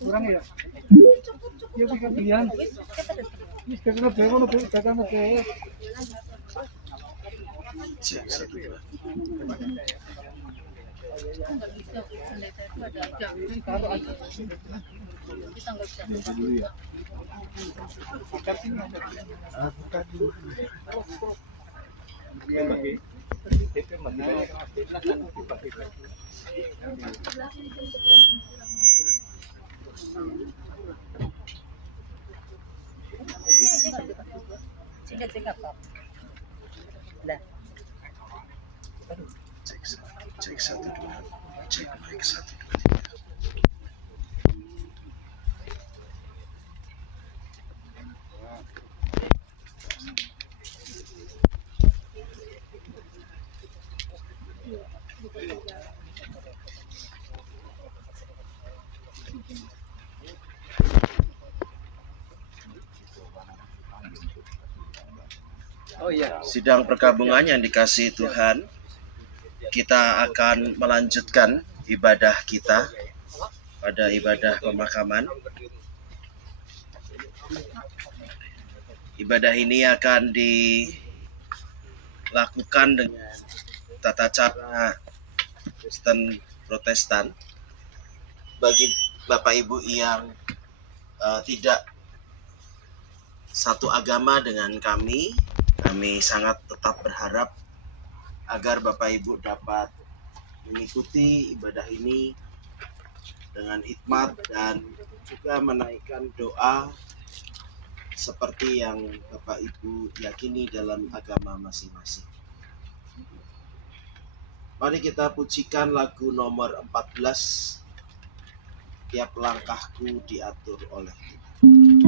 Kurang ya? Ya kemudian. Cek 1 2. Singkat Pak. Lah. Cek 1 2. Cek mic 1 2 3. Oh iya. Sidang perkabungan yang dikasihi Tuhan, kita akan melanjutkan ibadah kita pada ibadah pemakaman. Ibadah ini akan dilakukan dengan tata cara Kristen Protestan. Bagi Bapak Ibu yang tidak satu agama dengan kami sangat tetap berharap agar Bapak Ibu dapat mengikuti ibadah ini dengan hikmat dan juga menaikkan doa seperti yang Bapak Ibu yakini dalam agama masing-masing. Mari kita pujikan lagu nomor 14, Tiap Langkahku Diatur Oleh Tuhan.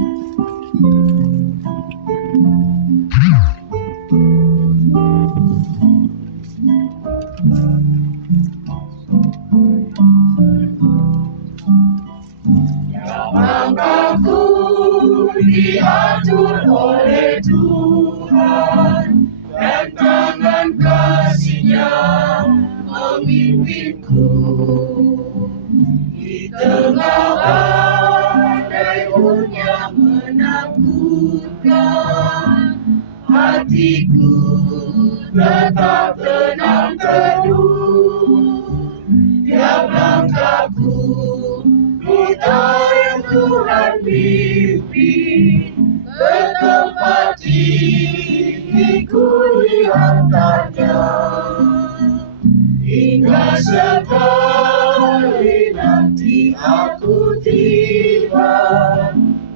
Langkahku diatur oleh Tuhan, dan tangan kasih-Nya memimpinku. Di tengah badai yang menakutkan, hatiku tetap tenang teduh. Tiap langkahku yang Tuhan pimpin, ke tempat tinggiku diantarnya, hingga sekali nanti aku tiba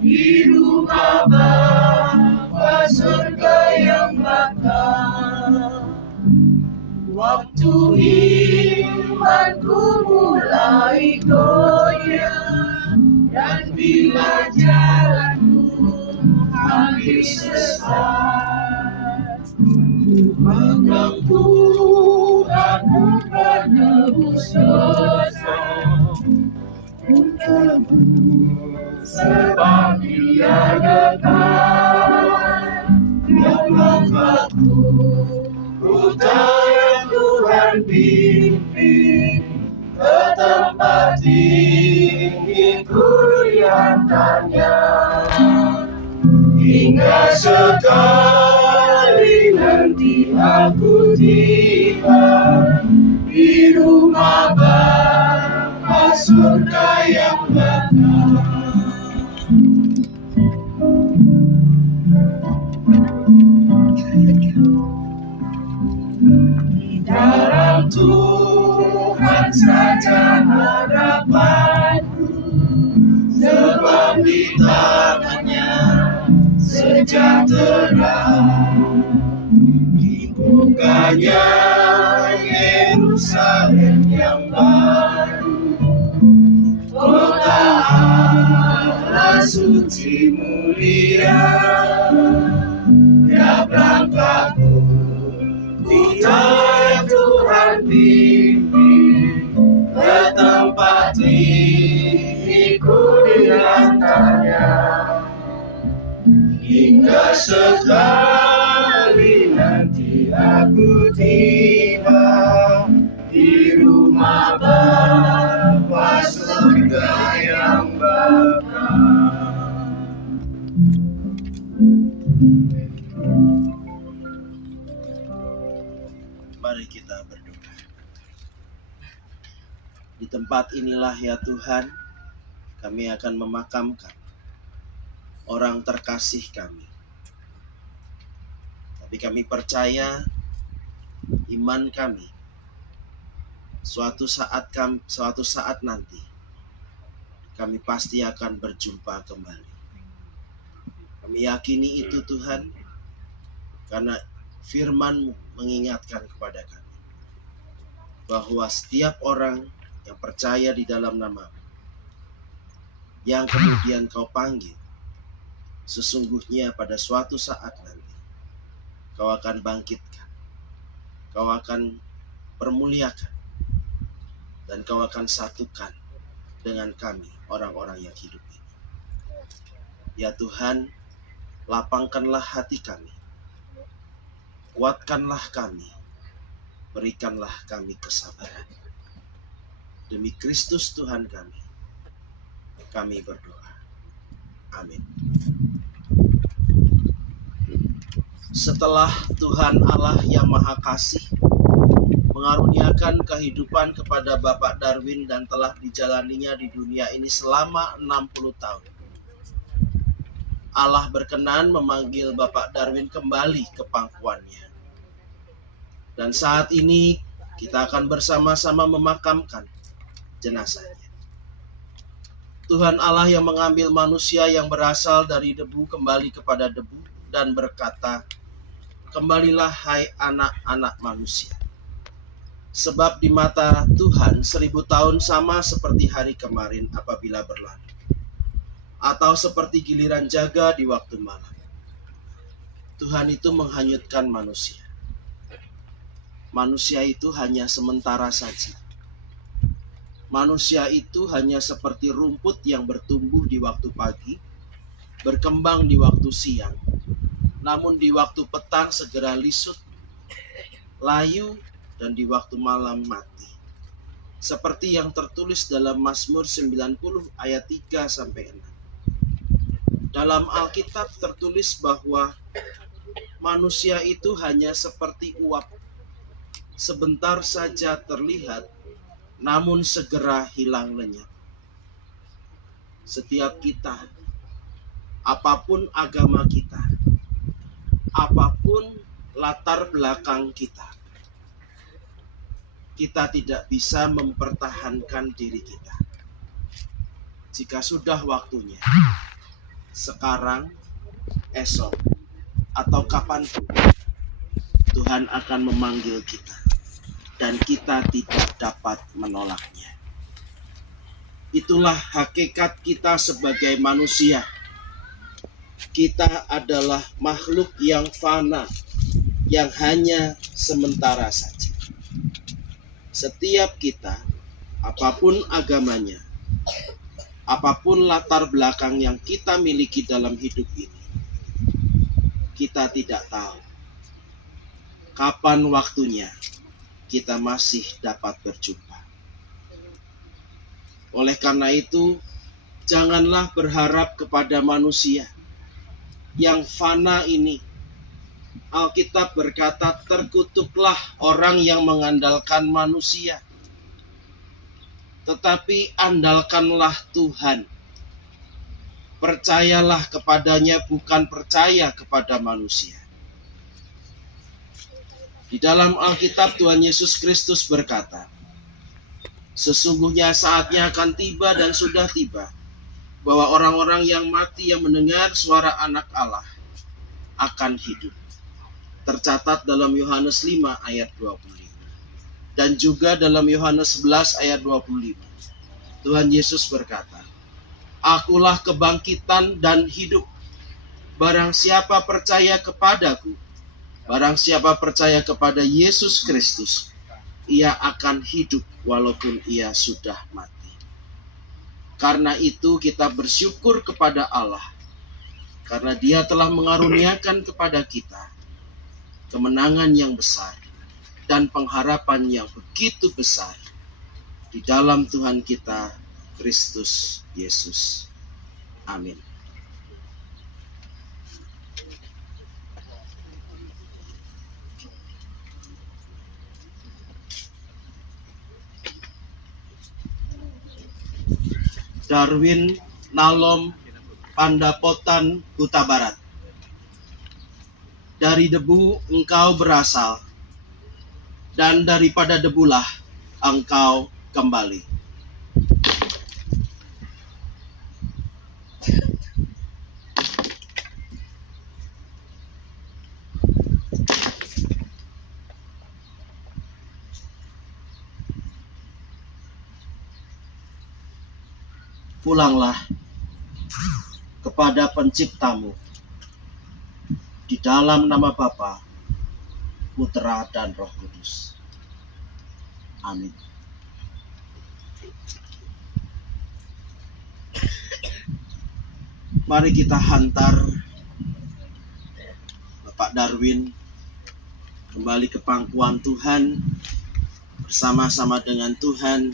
di rumah Bapa surga yang bakal. Waktu imanku mulai goyah, dan bila jalanku hampir sesat, maka Tuhanku menebus dosa untukku, sebab Dia dekat. Tiap langkahku yang Tuhan pimpin, ke tempat tinggiku diantarnya, hingga sekali nanti aku tiba di rumah Bapa surga yang bakal. Dalam Tuhan saja harapanku, sebab di tangan-Nya sejahtera. Dibukanya Yerusalem yang baru, kota Allah suci mulia, tiap langkahku ku tahu Tuhan pimpin ke tempat tinggiku di antara, hingga sekali nanti aku tiba di rumah Bapa surga yang bakal. Mari kita berdoa. Di tempat inilah ya Tuhan, kami akan memakamkan orang terkasih kami. Tapi kami percaya, iman kami, suatu saat nanti kami pasti akan berjumpa kembali. Kami yakini itu Tuhan, karena firman-Mu mengingatkan kepada kami bahwa setiap orang yang percaya di dalam nama-Mu, yang kemudian Kau panggil, sesungguhnya pada suatu saat nanti Kau akan bangkitkan, Kau akan permuliakan, dan Kau akan satukan dengan kami, orang-orang yang hidup ini. Ya Tuhan, lapangkanlah hati kami, kuatkanlah kami, berikanlah kami kesabaran. Demi Kristus Tuhan kami berdoa. Amin. Setelah Tuhan Allah yang Maha Kasih mengaruniakan kehidupan kepada Bapak Darwin dan telah dijalaninya di dunia ini selama 60 tahun, Allah berkenan memanggil Bapak Darwin kembali ke pangkuannya. Dan saat ini kita akan bersama-sama memakamkan jenazahnya. Tuhan Allah yang mengambil manusia yang berasal dari debu kembali kepada debu dan berkata, "Kembalilah hai anak-anak manusia. Sebab di mata Tuhan 1000 tahun sama seperti hari kemarin apabila berlalu, atau seperti giliran jaga di waktu malam." Tuhan itu menghanyutkan manusia. Manusia itu hanya sementara saja. Manusia itu hanya seperti rumput yang bertumbuh di waktu pagi, berkembang di waktu siang, namun di waktu petang segera lisut, layu, dan di waktu malam mati. Seperti yang tertulis dalam Mazmur 90 ayat 3-6. Dalam Alkitab tertulis bahwa manusia itu hanya seperti uap, sebentar saja terlihat, namun segera hilang lenyap. Setiap kita, apapun agama kita, apapun latar belakang kita, kita tidak bisa mempertahankan diri kita. Jika sudah waktunya, sekarang, esok, atau kapanpun, Tuhan akan memanggil kita, dan kita tidak dapat menolaknya. Itulah hakikat kita sebagai manusia. Kita adalah makhluk yang fana, yang hanya sementara saja. Setiap kita, apapun agamanya, apapun latar belakang yang kita miliki dalam hidup ini, kita tidak tahu kapan waktunya kita masih dapat berjumpa. Oleh karena itu, janganlah berharap kepada manusia yang fana ini. Alkitab berkata, terkutuklah orang yang mengandalkan manusia, tetapi andalkanlah Tuhan. Percayalah kepadanya, bukan percaya kepada manusia. Di dalam Alkitab Tuhan Yesus Kristus berkata, sesungguhnya saatnya akan tiba dan sudah tiba, bahwa orang-orang yang mati yang mendengar suara Anak Allah akan hidup. Tercatat dalam Yohanes 5 ayat 25. Dan juga dalam Yohanes 11 ayat 25. Tuhan Yesus berkata, Akulah kebangkitan dan hidup. Barang siapa percaya kepadaku, barang siapa percaya kepada Yesus Kristus, ia akan hidup walaupun ia sudah mati. Karena itu kita bersyukur kepada Allah, karena Dia telah mengaruniakan kepada kita kemenangan yang besar dan pengharapan yang begitu besar di dalam Tuhan kita, Kristus Yesus. Amin. Darwin Nalom Pandapotan, Huta Barat. Dari debu engkau berasal, dan daripada debulah engkau kembali. Pulanglah kepada penciptamu di dalam nama Bapa, Putra, dan Roh Kudus. Amin. Mari kita hantar Bapak Darwin kembali ke pangkuan Tuhan, bersama-sama dengan Tuhan,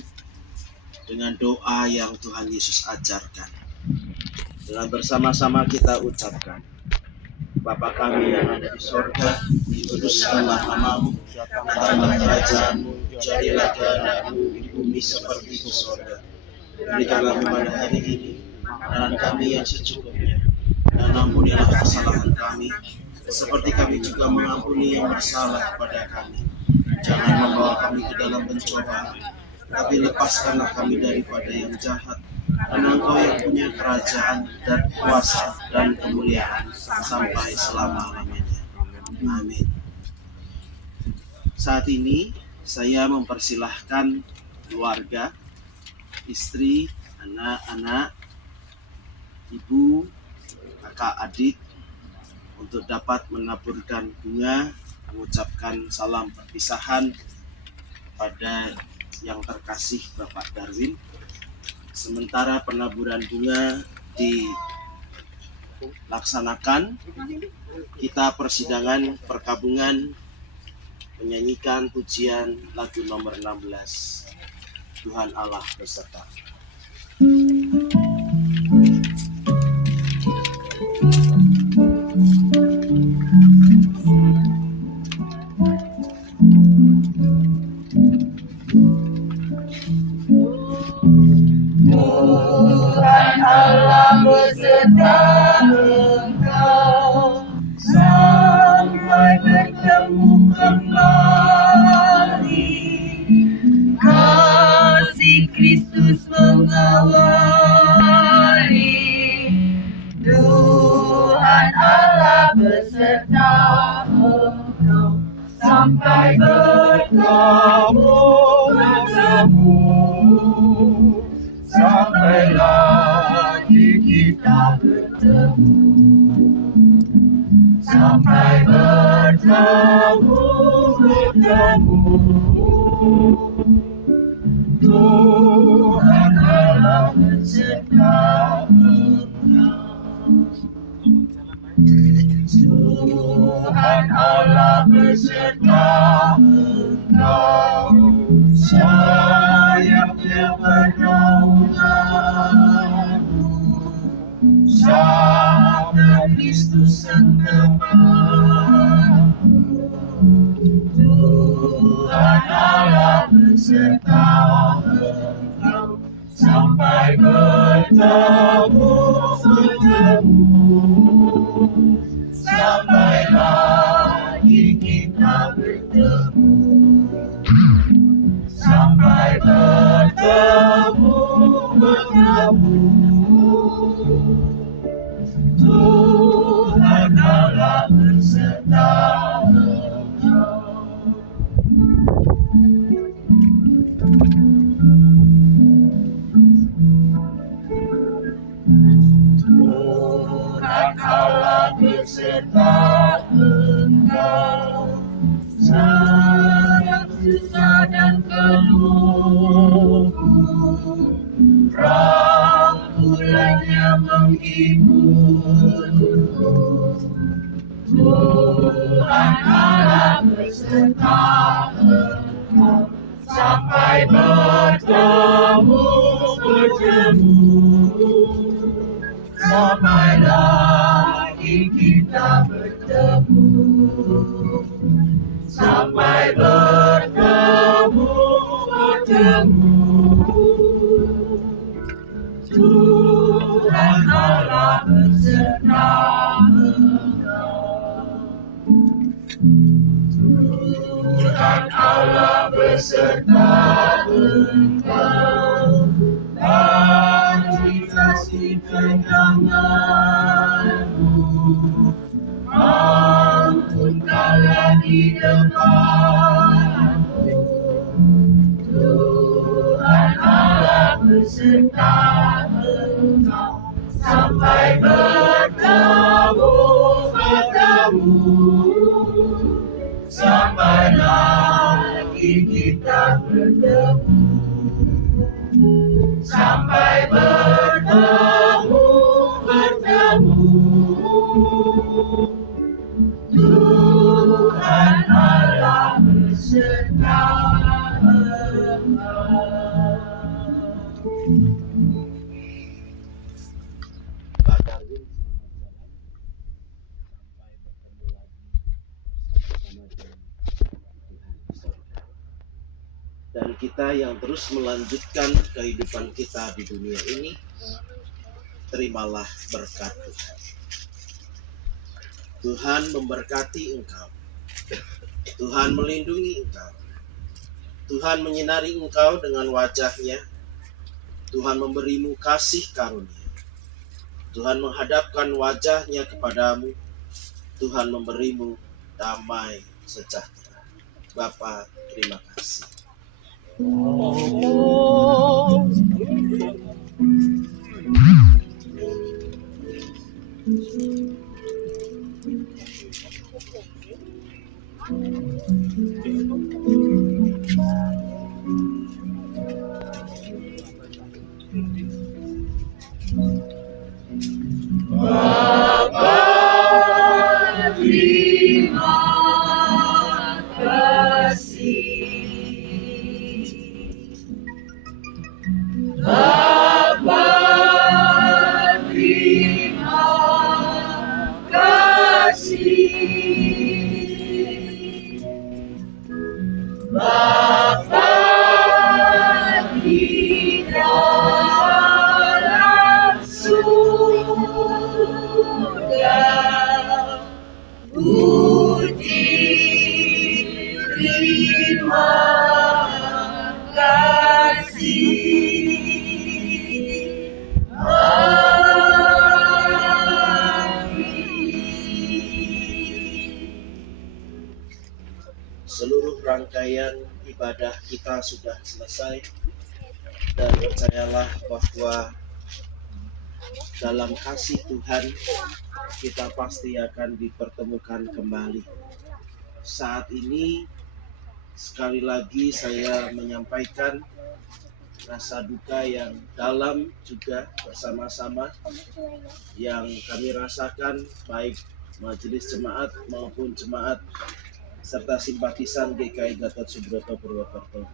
dengan doa yang Tuhan Yesus ajarkan. Dengan bersama-sama kita ucapkan, Bapa kami yang ada di sorga, dikuduskanlah namamu, datanglah kerajaanmu, jadilah kehendakmu di bumi seperti di sorga. Berikanlah pada hari ini makanan kami yang secukupnya, dan ampunilah kesalahan kami, seperti kami juga mengampuni yang bersalah kepada kami. Jangan membawa kami ke dalam pencobaan, tapi lepaskanlah kami daripada yang jahat. Karena Engkau yang punya kerajaan dan kuasa dan kemuliaan sampai selama-lamanya. Amin. Saat ini saya mempersilahkan keluarga, istri, anak-anak, ibu, kakak, adik untuk dapat menaburkan bunga, mengucapkan salam perpisahan pada yang terkasih Bapak Darwin. Sementara penaburan bunga dilaksanakan, kita persidangan perkabungan menyanyikan pujian lagu nomor 16, Tuhan Allah beserta. Tuhan Allah beserta engkau sampai bertemu kembali. Kasih Kristus mengawali. Tuhan Allah beserta engkau sampai bertemu. Sampai lagi kita bertemu, sampai bertemu. Tuhan Allah beserta engkau. Tuhan Allah beserta engkau. Sayapnya bernaunganmu, sabda Kristus sang temanmu. Tuhan Allah beserta engkau sampai bertemu, sampai lagi kita bertemu. Sampai bertemu. Tuhan Allah beserta engkau. beserta Engkau, sayang susah dan keluhku, rangkulannya menghiburku. Tuhan Allah beserta Engkau, sampai bertemu, sampai lagi kita bertemu, sampai bertemu. Tuhan Allah beserta Engkau, Tuhan Allah beserta Engkau, bagi kasih kenanganmu, ampunkanlah di depanmu. Tuhan Allah beserta Engkau, sampai bertemu, sampai lagi kita bertemu, sampai bertemu. Tuhan Allah beserta Engkau. Dan kita yang terus melanjutkan kehidupan kita di dunia ini, terimalah berkat Tuhan. Tuhan memberkati engkau. Tuhan melindungi engkau. Tuhan menyinari engkau dengan wajah-Nya. Tuhan memberimu kasih karunia. Tuhan menghadapkan wajah-Nya kepadamu. Tuhan memberimu damai sejahtera. Bapa, terima kasih. Bapa, terima kasih. Bapa, terima kasih. Bapa di dalam surga, puji terima kasih. Seluruh rangkaian ibadah kita sudah selesai, dan percayalah bahwa dalam kasih Tuhan kita pasti akan dipertemukan kembali. Saat ini sekali lagi saya menyampaikan rasa duka yang dalam juga bersama-sama yang kami rasakan, baik majelis jemaat maupun jemaat serta simpatisan GKI Gatot Subroto Purwokerto.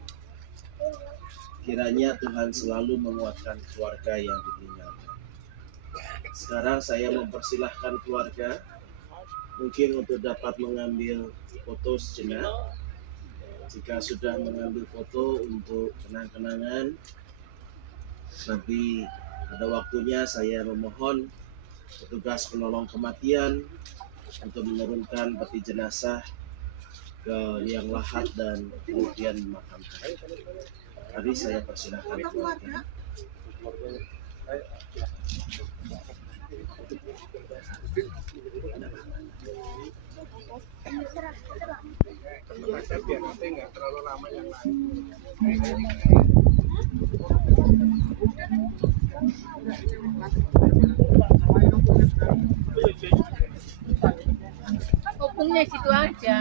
Kiranya Tuhan selalu menguatkan keluarga yang ditinggalkan. Sekarang saya mempersilahkan keluarga mungkin untuk dapat mengambil foto sejenak. Jika sudah mengambil foto untuk kenang-kenangan, nanti pada waktunya saya memohon petugas penolong kematian untuk menurunkan peti jenazah ke liang lahat dan kemudian dimakamkan. Tadi saya persilahkan keluarga. Biar nanti nggak terlalu lama yang lain. Kampungnya situ aja.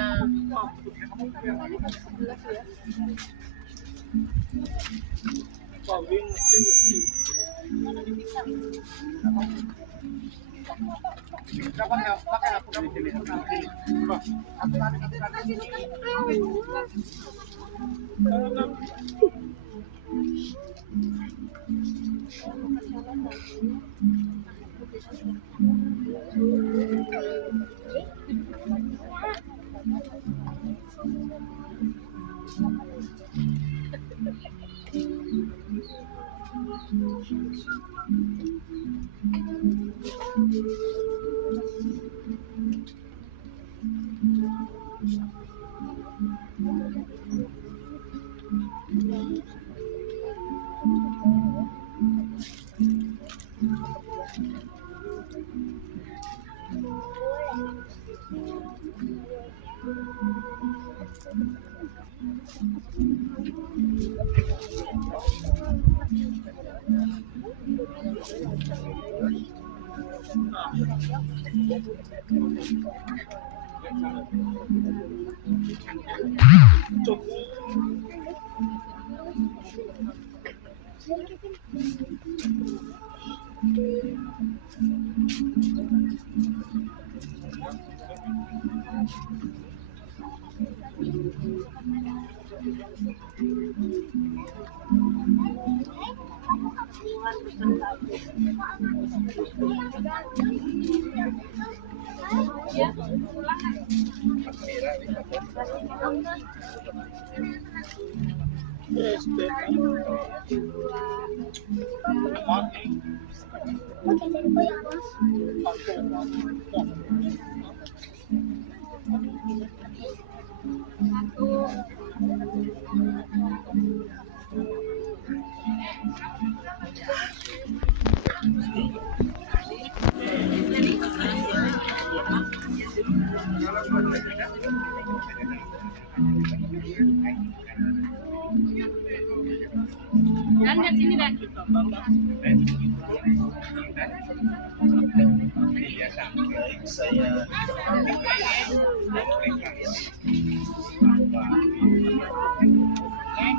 Dan lihat sini dan.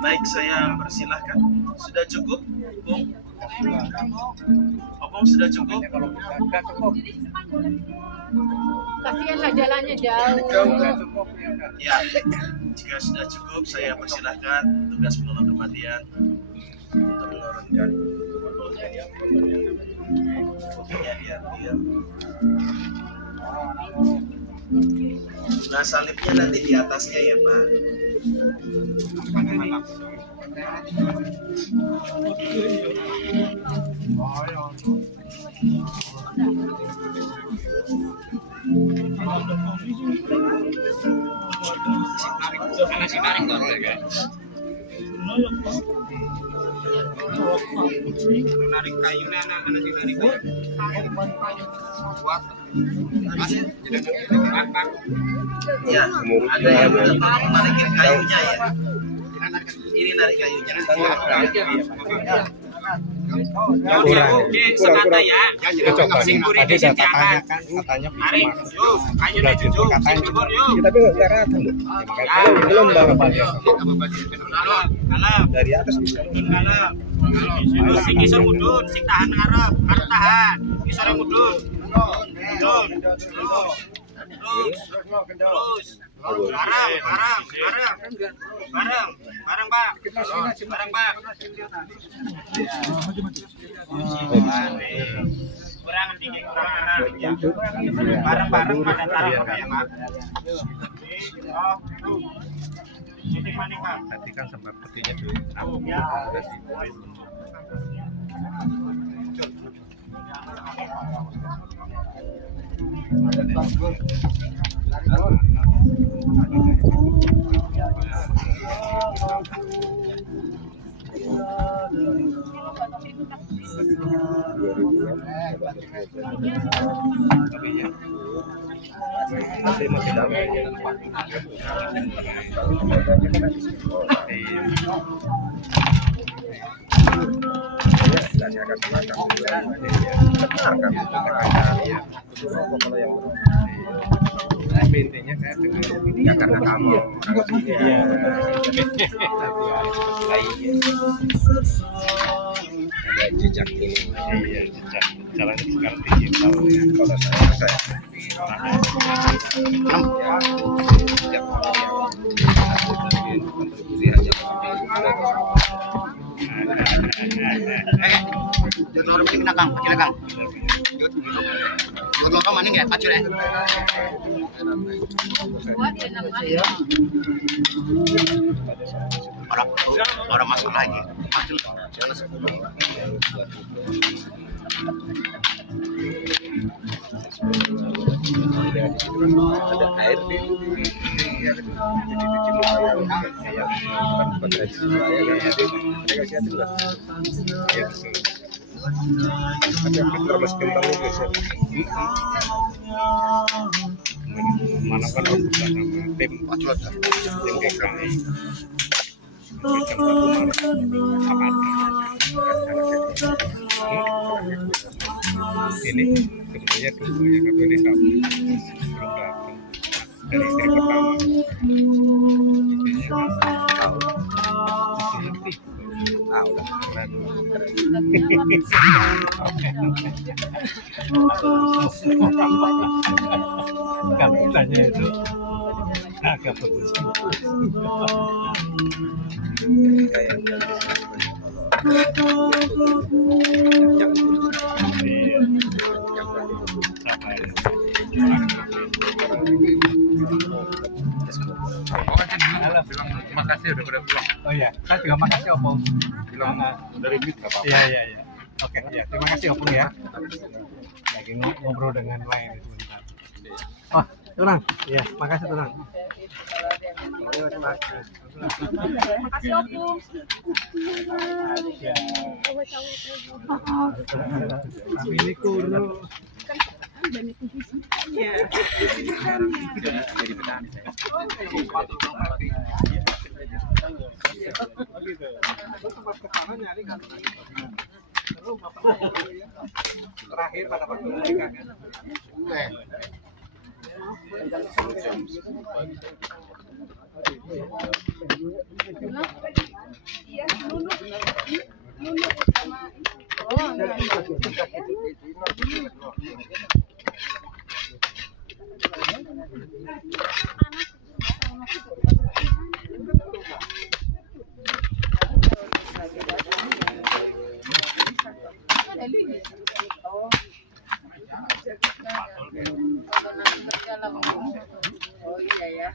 Baik, saya persilahkan. Sudah cukup, Bung? Opung sudah cukup? Kasihanlah jalannya jauh. Ya, jika sudah cukup, saya persilahkan tugas penolong kematian untuk menurunkan fotonya diambil. Nah, salibnya nanti di atasnya ya, Pak. Narik kayunya anak-anak sing narik kayu. Kuat. Ya, ada yang tolong narikin kayunya ya. Ini narik kayunya. Senata ya. Sing buri di sini diangkat. Katanya Narik. Yuk, kayunya jujur. Sing dhuwur yuk. tapi nggak kelihatan loh. Belum bang Kalem. dari atas bisa. Kalem. Sing isor mudun, sing tahan ngarep, ngarep tahan. Isore mudun. Mudun. Terus. Bareng, Pak. Bareng, Pak. Kurang tinggi, kurang arah. Bareng pada taraf apa ya, Pak? Titik mana, Pak? Tadi kan sempat petinya tuh. Masih dalam. saya akan benar kami mendengarkan ya kalau yang tapi intinya saya dengar ya karena kamu orang sini ada jejak ini jejak jalan sekarang digital ya kalau saya kontribusi aja orang penting nakang kecil kang Jod lokal maning ya kacil ya orang masalah ini ada air di mana kan orang bukan nama tim paculot tim KKI ini sebenarnya dulu yang kedua ini kamu belum datang dari istri pertama udah keren kalau tanya itu agak bagus kayak terima kasih udah pada pulang. Oh ya, saya juga makasih Opung. Bilang dari mute apa? Iya. Oke, ya terima kasih Opung ya. Lagi ngobrol dengan lain sebentar. Oh, Turang. Iya, makasih Turang. Terima Makasih Opung. Kami ini kuno. Iya. Jadi petani saya. Terakhir pada waktu mereka kan. Oh iya ya.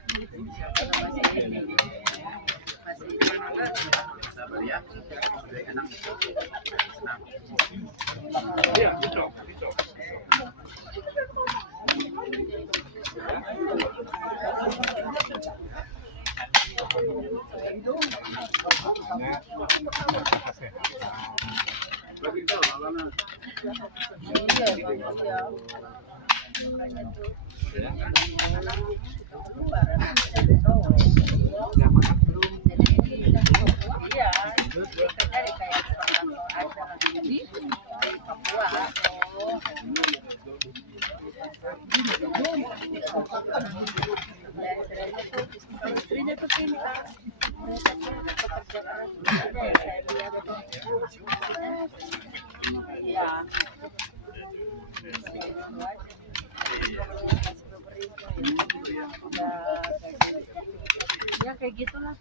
Ya kayak gitulah.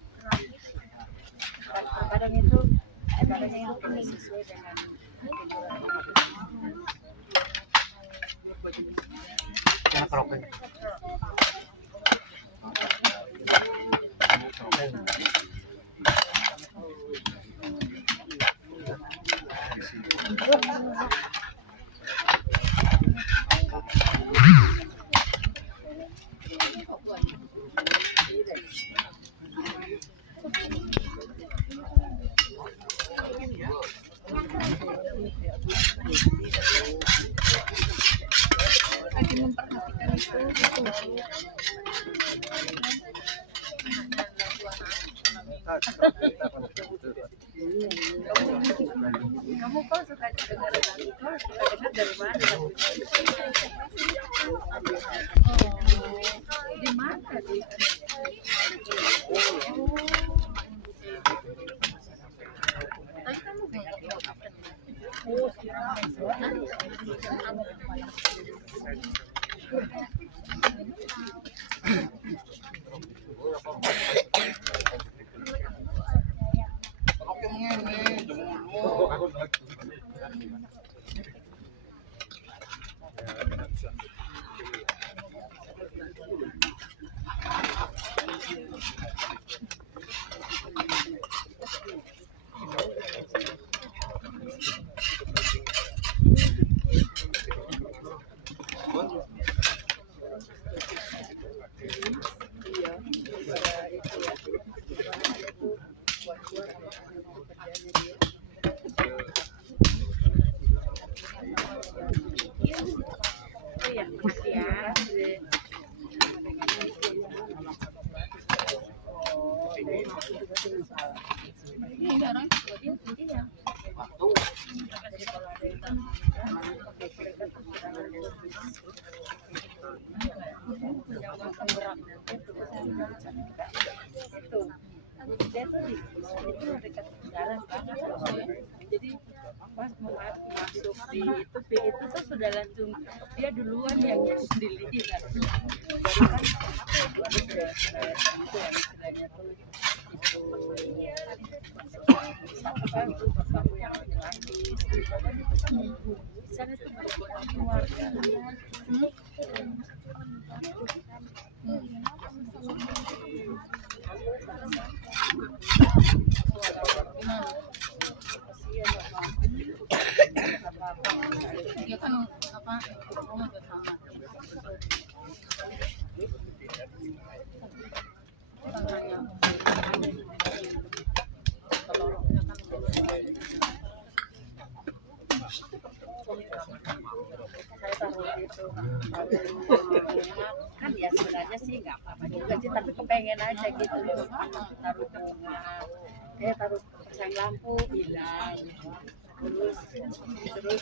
Kadang itu kadangnya yang sesuai dengan Jangan kerokin. lagi memperhatikan itu. Kamu kok suka dengar lagu? Suka dengar dari mana? Di mana sih? Tadi kamu dia tuh itu dekat jalan banget loh. Jadi pas mau masuk di itu tuh sudah langsung dia duluan yang dilihat. Baru kan itu ada itu yang istilahnya tuh itu apa tuh bapakku yang laki-laki di sana tuh keluarga. Dia kan apa rumah bersama. Saya taruh itu kan ya sebenarnya sih nggak apa-apa juga sih, tapi kepengen aja gitu taruh bunga, taruh pasang lampu hilang, terus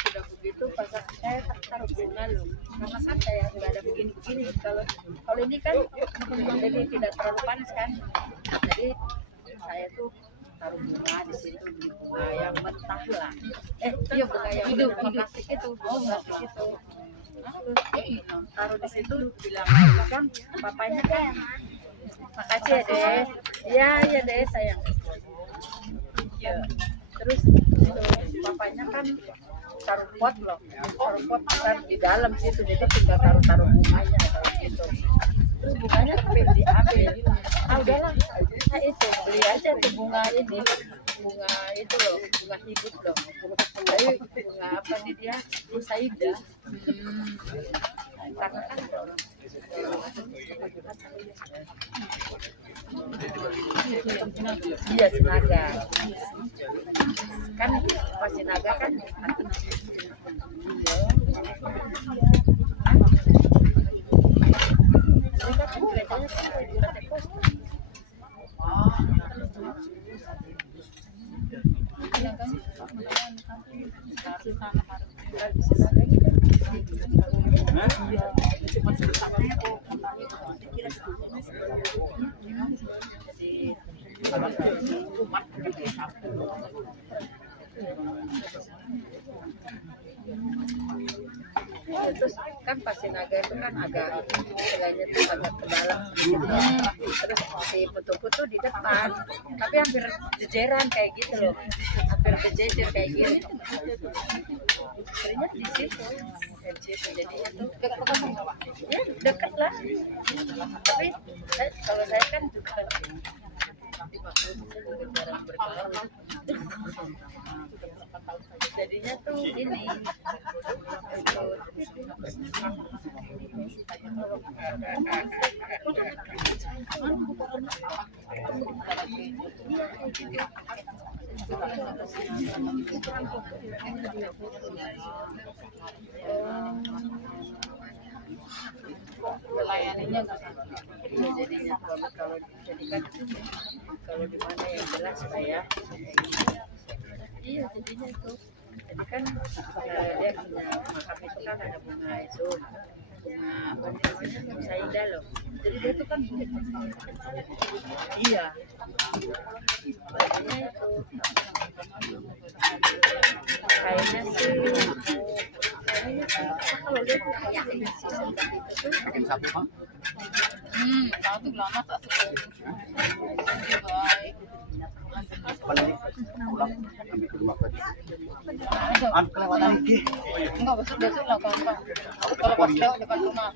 sudah begitu pas saya taruh bunga loh, karena kan saya nggak ada begini-begini. Kalau ini kan jadi tidak terlalu panas kan, jadi saya tuh taruh bunga di situ, bunga yang mentah lah, iya bunga yang hidup plastik itu, plastik itu. Terus taruh di situ, bilang kan papanya kan makasih ya deh, iya deh sayang. Ya. Terus papanya kan taruh pot loh, taruh pot kan di dalam situ, jadi tinggal taruh bunganya gitu. Terus bunganya tapi diambil, udahlah saya itu beli aja tuh bunga ini, bunga itu loh, bunga hidup loh. Tapi bunga apa nih dia, Rusaida. Karena kan iya Sinaga kan, pas Sinaga kan terus kan pas Sinaga itu kan agak istilahnya tuh agak ke dalam gitu ya. Terus si putu-putu di depan, tapi hampir jejeran kayak gitu loh, hampir berjejer kayak gini. Sebenarnya di situ, jadinya tuh ya dekat lah. Tapi kalau saya kan juga jadinya tuh ini melayaninya nggak sama. Jadinya kalau dijadikan kalau di mana yang jelas Pak ya. Iya jadinya itu. Jadi kan dia punya makam itu kan ada bunga itu. Bunga apa namanya Saida loh. Jadi dia itu kan iya. Makanya itu kayaknya sih kalau dia tuh kayak seperti itu tuh satu Pak. Tahu tuh lama tak baik. Enggak, besok lah gampang. Kalau pas lewat depan rumah.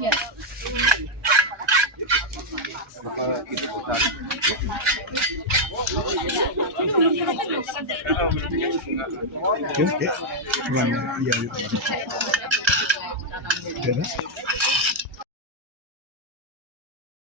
Iya. Oke, gimana? Iya, beres.